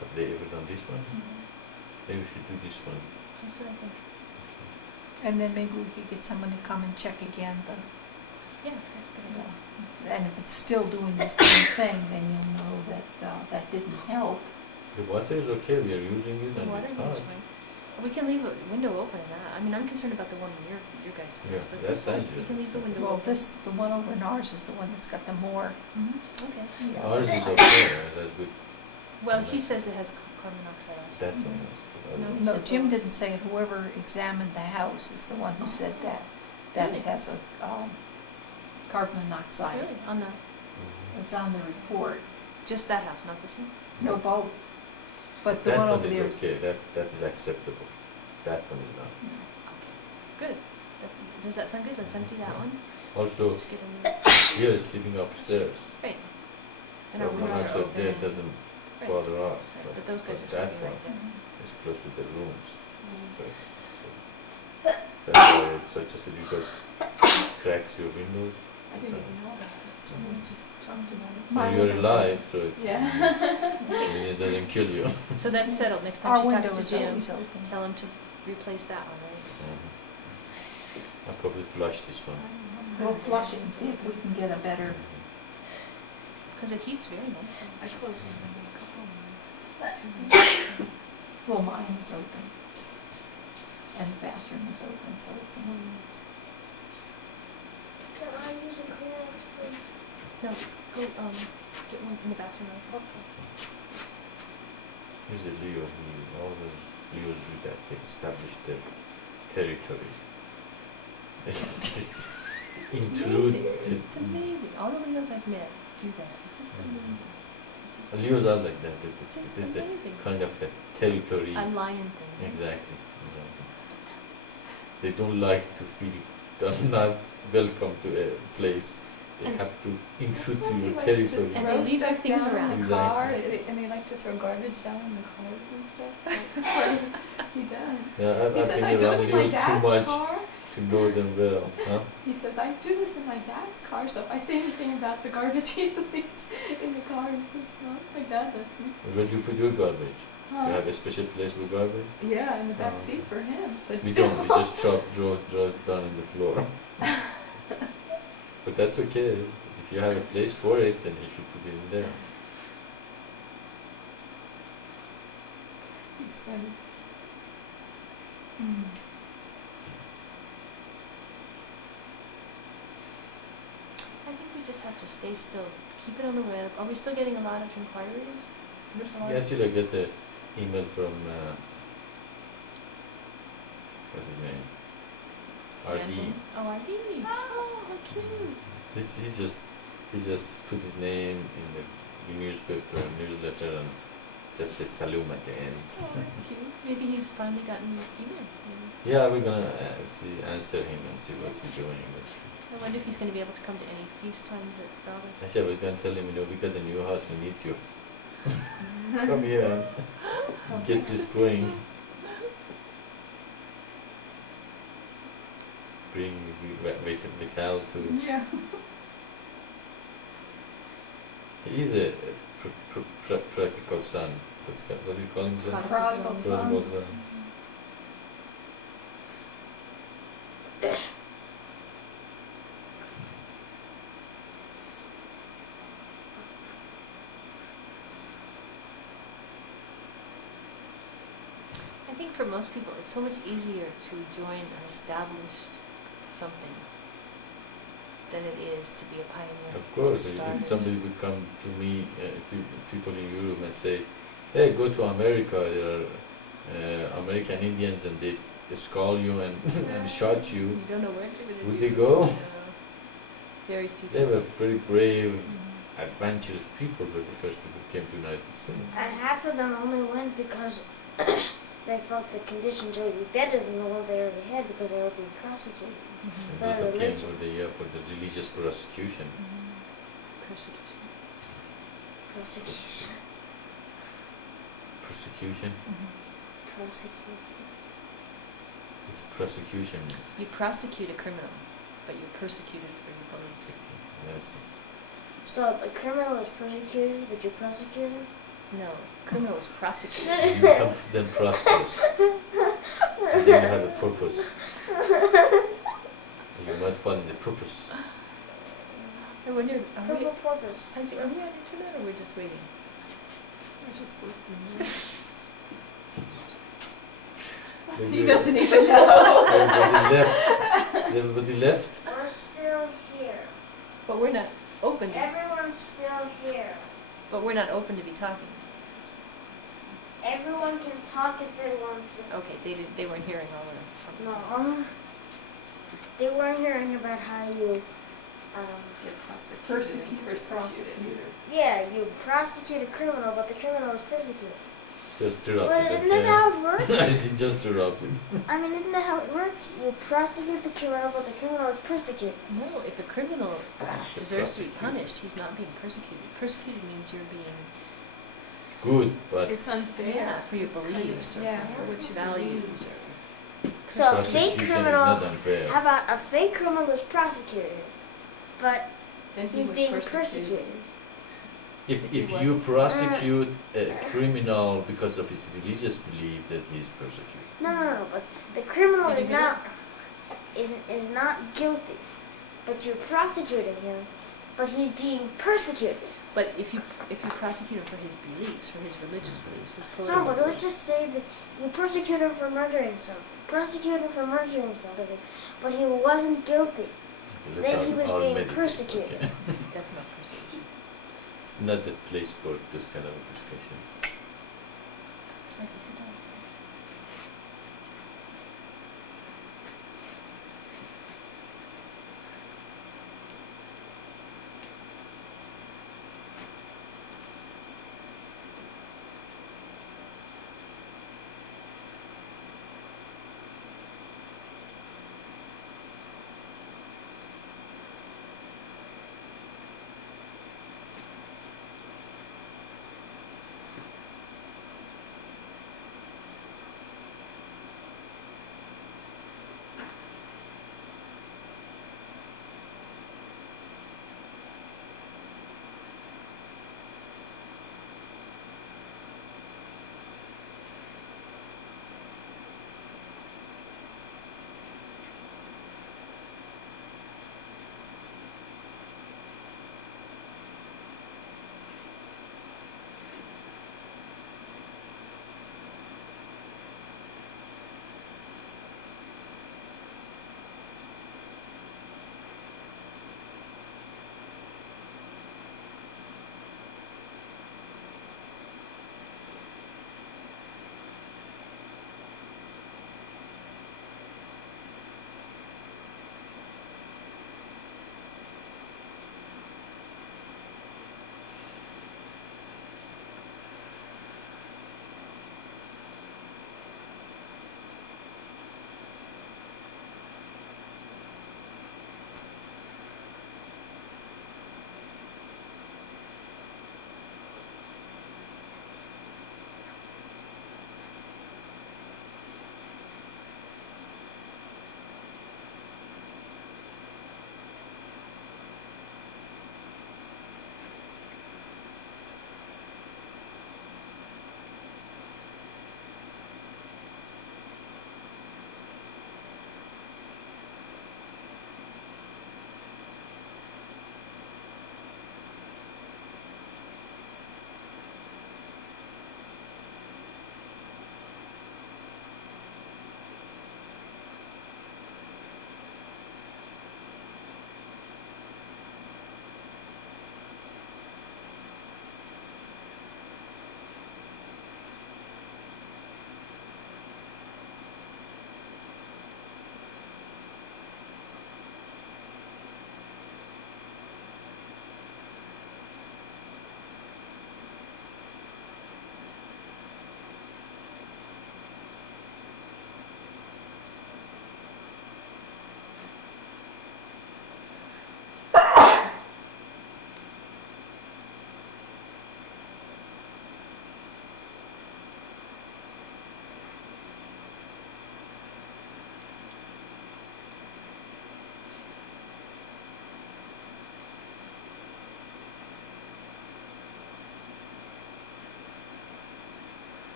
Have they ever done this one? Mm-hmm. Maybe we should do this one. That's what I think. And then maybe we could get someone to come and check again Yeah, that's a good. idea. and if it's still doing the same thing, then you'll know that, that didn't help. The water is okay, we are using it The and water it's heater's hot. fine. We can leave a window open in that. I mean, I'm concerned about the one in your guys' Yeah, place, but that's this one, we dangerous. can leave the window Well, open. the one over in ours is the one that's got the more, Okay. Ours is okay, that's good. Well, he says it has carbon monoxide also. That one is. No, he no, said Jim both. didn't say it. Whoever examined the house is the one who said that Really? it has a, carbon monoxide. Really? On the, Mhm. It's on the report. just that house, not this one? No, both. But the That one one over is there. okay, that is acceptable. That one is not. Okay. Good. That's, does that sound good? Let's empty that one. Also, Just get a new, we are sleeping upstairs. right. And our Carbon windows are monoxide open. there and- doesn't right. bother us, Right, but those guys are that sleeping one right there. is close to the rooms. Mm-hmm. So that's why it's suggested you guys cracks your windows. I didn't even know about this. We just talked about it. My You're windows are- alive, so Yeah. it doesn't kill you. So that's settled. Next Our time she window talks is to Jim, always open. tell him to replace that one, right? I'll probably flush this one. We'll flush it and see if we can get a better. Because it heats very nicely. I closed my window a couple of months. Well, mine is open. And the bathroom is open, so it's in. Can I use a Kleenex, please? No, go, get one in the bathroom also. He's a Leo. All those Leos do that. They establish their territory. Intrude. It's amazing. All the Leos I've met do that. It's just amazing. It's just Leos are like that. It's It's a amazing. kind of a territory. A lion thing. Exactly. They don't like to feel they're not welcome to a place. They And have to intrude That's to why he your likes to territory. And they throw leave their stuff things down around. in the Exactly. car, and they like to throw garbage down in the cars and stuff. That's what he does. Yeah, He I've says, been I do around it in my Leos too dad's much car. to know them well. Huh? He says, I do this in my dad's car, so if I say anything about the garbage he leaves in the car, he says, no, my dad lets me. Where do you put your garbage? You Huh? have a special place for garbage? Yeah, in the back Oh, seat for him. But We still. don't. We just draw it down in the floor. But that's okay. If you have a place for it, then you should put it in there. He's funny. I think we just have to stay still. Keep it on the web. Are we still getting a lot of inquiries? There's a lot of- Actually, I get an email from what's his name? RD. Anthony? Oh, RD. Oh, how cute. He just put his name in the newspaper newsletter, and just say Salum at the end. Oh, that's cute. Maybe he's finally gotten his email. Yeah, we're gonna answer him and see what's he doing. I wonder if he's going to be able to come to any feast times at Goddess. Actually, I was gonna tell him, we got a new house, we need you. Come here and get this going. Bring Vital to. Yeah. He's a practical son. What do you call him, son? Prodigal son. Prodigal son. I think for most people, it's so much easier to join an established something than it is to be a pioneer. Of course, to start if it. somebody would come to me, to people in Europe and say, hey, go to America, there are American Indians and they skull you and, and shot you, You don't know where they're going to would do. they go? Very people. They were very brave, Mhm. adventurous people, but the first people who came to the United States. And half of them only went because they felt the conditions would be better than the ones they already had because they were being prosecuted. Mhm. And But people came religion. for the religious prosecution. Mhm. Persecution. Prosecution. Persecution? Prosecution. It's prosecution. You prosecute a criminal, but you're persecuted for your beliefs. Yes. So the criminal is persecuted, but you prosecute him? No, criminal is prosecuted. You become then prosperous. And then you have a purpose. You might find the purpose. I wonder, are we, Purple porpoise. are we on internet or we're just waiting? We're just listening. He doesn't even know. Everybody left. Everybody left. We're still here. But we're not open. Everyone's still here. But we're not open to be talking. Everyone can talk if they want to. Okay, they weren't hearing all the. No. They weren't hearing about how you, Get prosecuted and persecuted. yeah, you prosecute a criminal, but the criminal is persecuted. Just interrupted. Well, isn't that how it works? I see, just interrupted. I mean, isn't that how it works? You prosecute the criminal, but the criminal is persecuted. No, if a criminal It's deserves to be prosecuted. punished, he's not being persecuted. Persecuted means you're being Good, but It's unfair. yeah, for your It's kind of- beliefs or yeah, for for what you values believe. or So a fake prosecution is criminal, not unfair. how about a fake criminal is prosecuted, but Then he he's was being persecuted. persecuted. If He you wasn't. prosecute a criminal because of his religious belief, that he is persecuted. No, but the criminal Did you is hear not is not guilty, but you're prosecuting him, but he's being persecuted. but if you prosecute him for his beliefs, for his religious beliefs, his political No, but let's beliefs. just say that you persecute him for murdering something. Prosecute him for murdering something, but he wasn't guilty. Okay, Then let's he was all being meditate, persecuted. okay? That's not persecution. It's not the place for those kind of discussions. I see what you're talking about.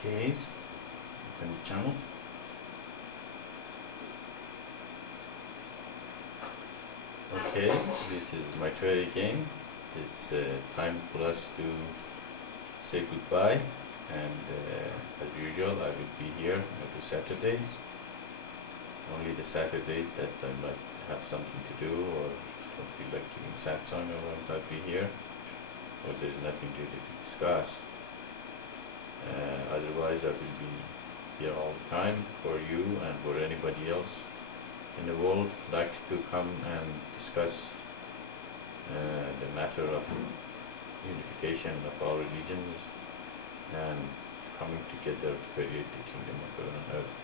Okay, open the channel. Okay, this is Maitreya again. It's time for us to say goodbye, and as usual I will be here every Saturdays. Only the Saturdays that I might have something to do or don't feel like giving satsang, I won't not be here, or there's nothing to discuss. Otherwise I will be here all the time for you and for anybody else in the world like to come and discuss the matter of unification of all religions and coming together to create the kingdom of heaven on earth.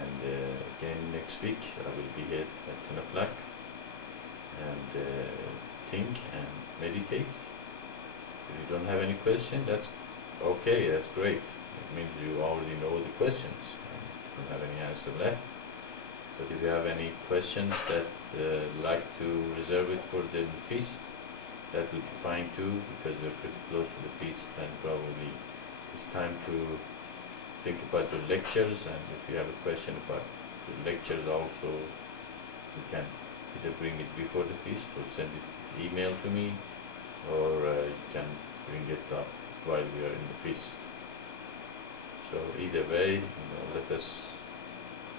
And again next week I will be here at 10 o'clock and think and meditate. If you don't have any question, that's okay, that's great. It means you already know the questions and don't have any answer left. But if you have any questions that like to reserve it for the feast, that would be fine too, because we're pretty close to the feast and probably it's time to think about the lectures, and if you have a question about the lectures also, you can either bring it before the feast or send it email to me, or you can bring it up while we are in the feast. So either way, let us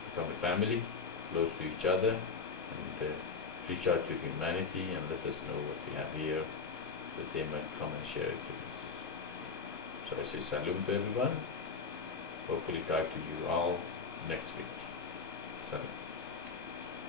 become a family, close to each other, and reach out to humanity and let us know what we have here, that they might come and share it with us. So I say salam to everyone. Hopefully talk to you all next week. Salam.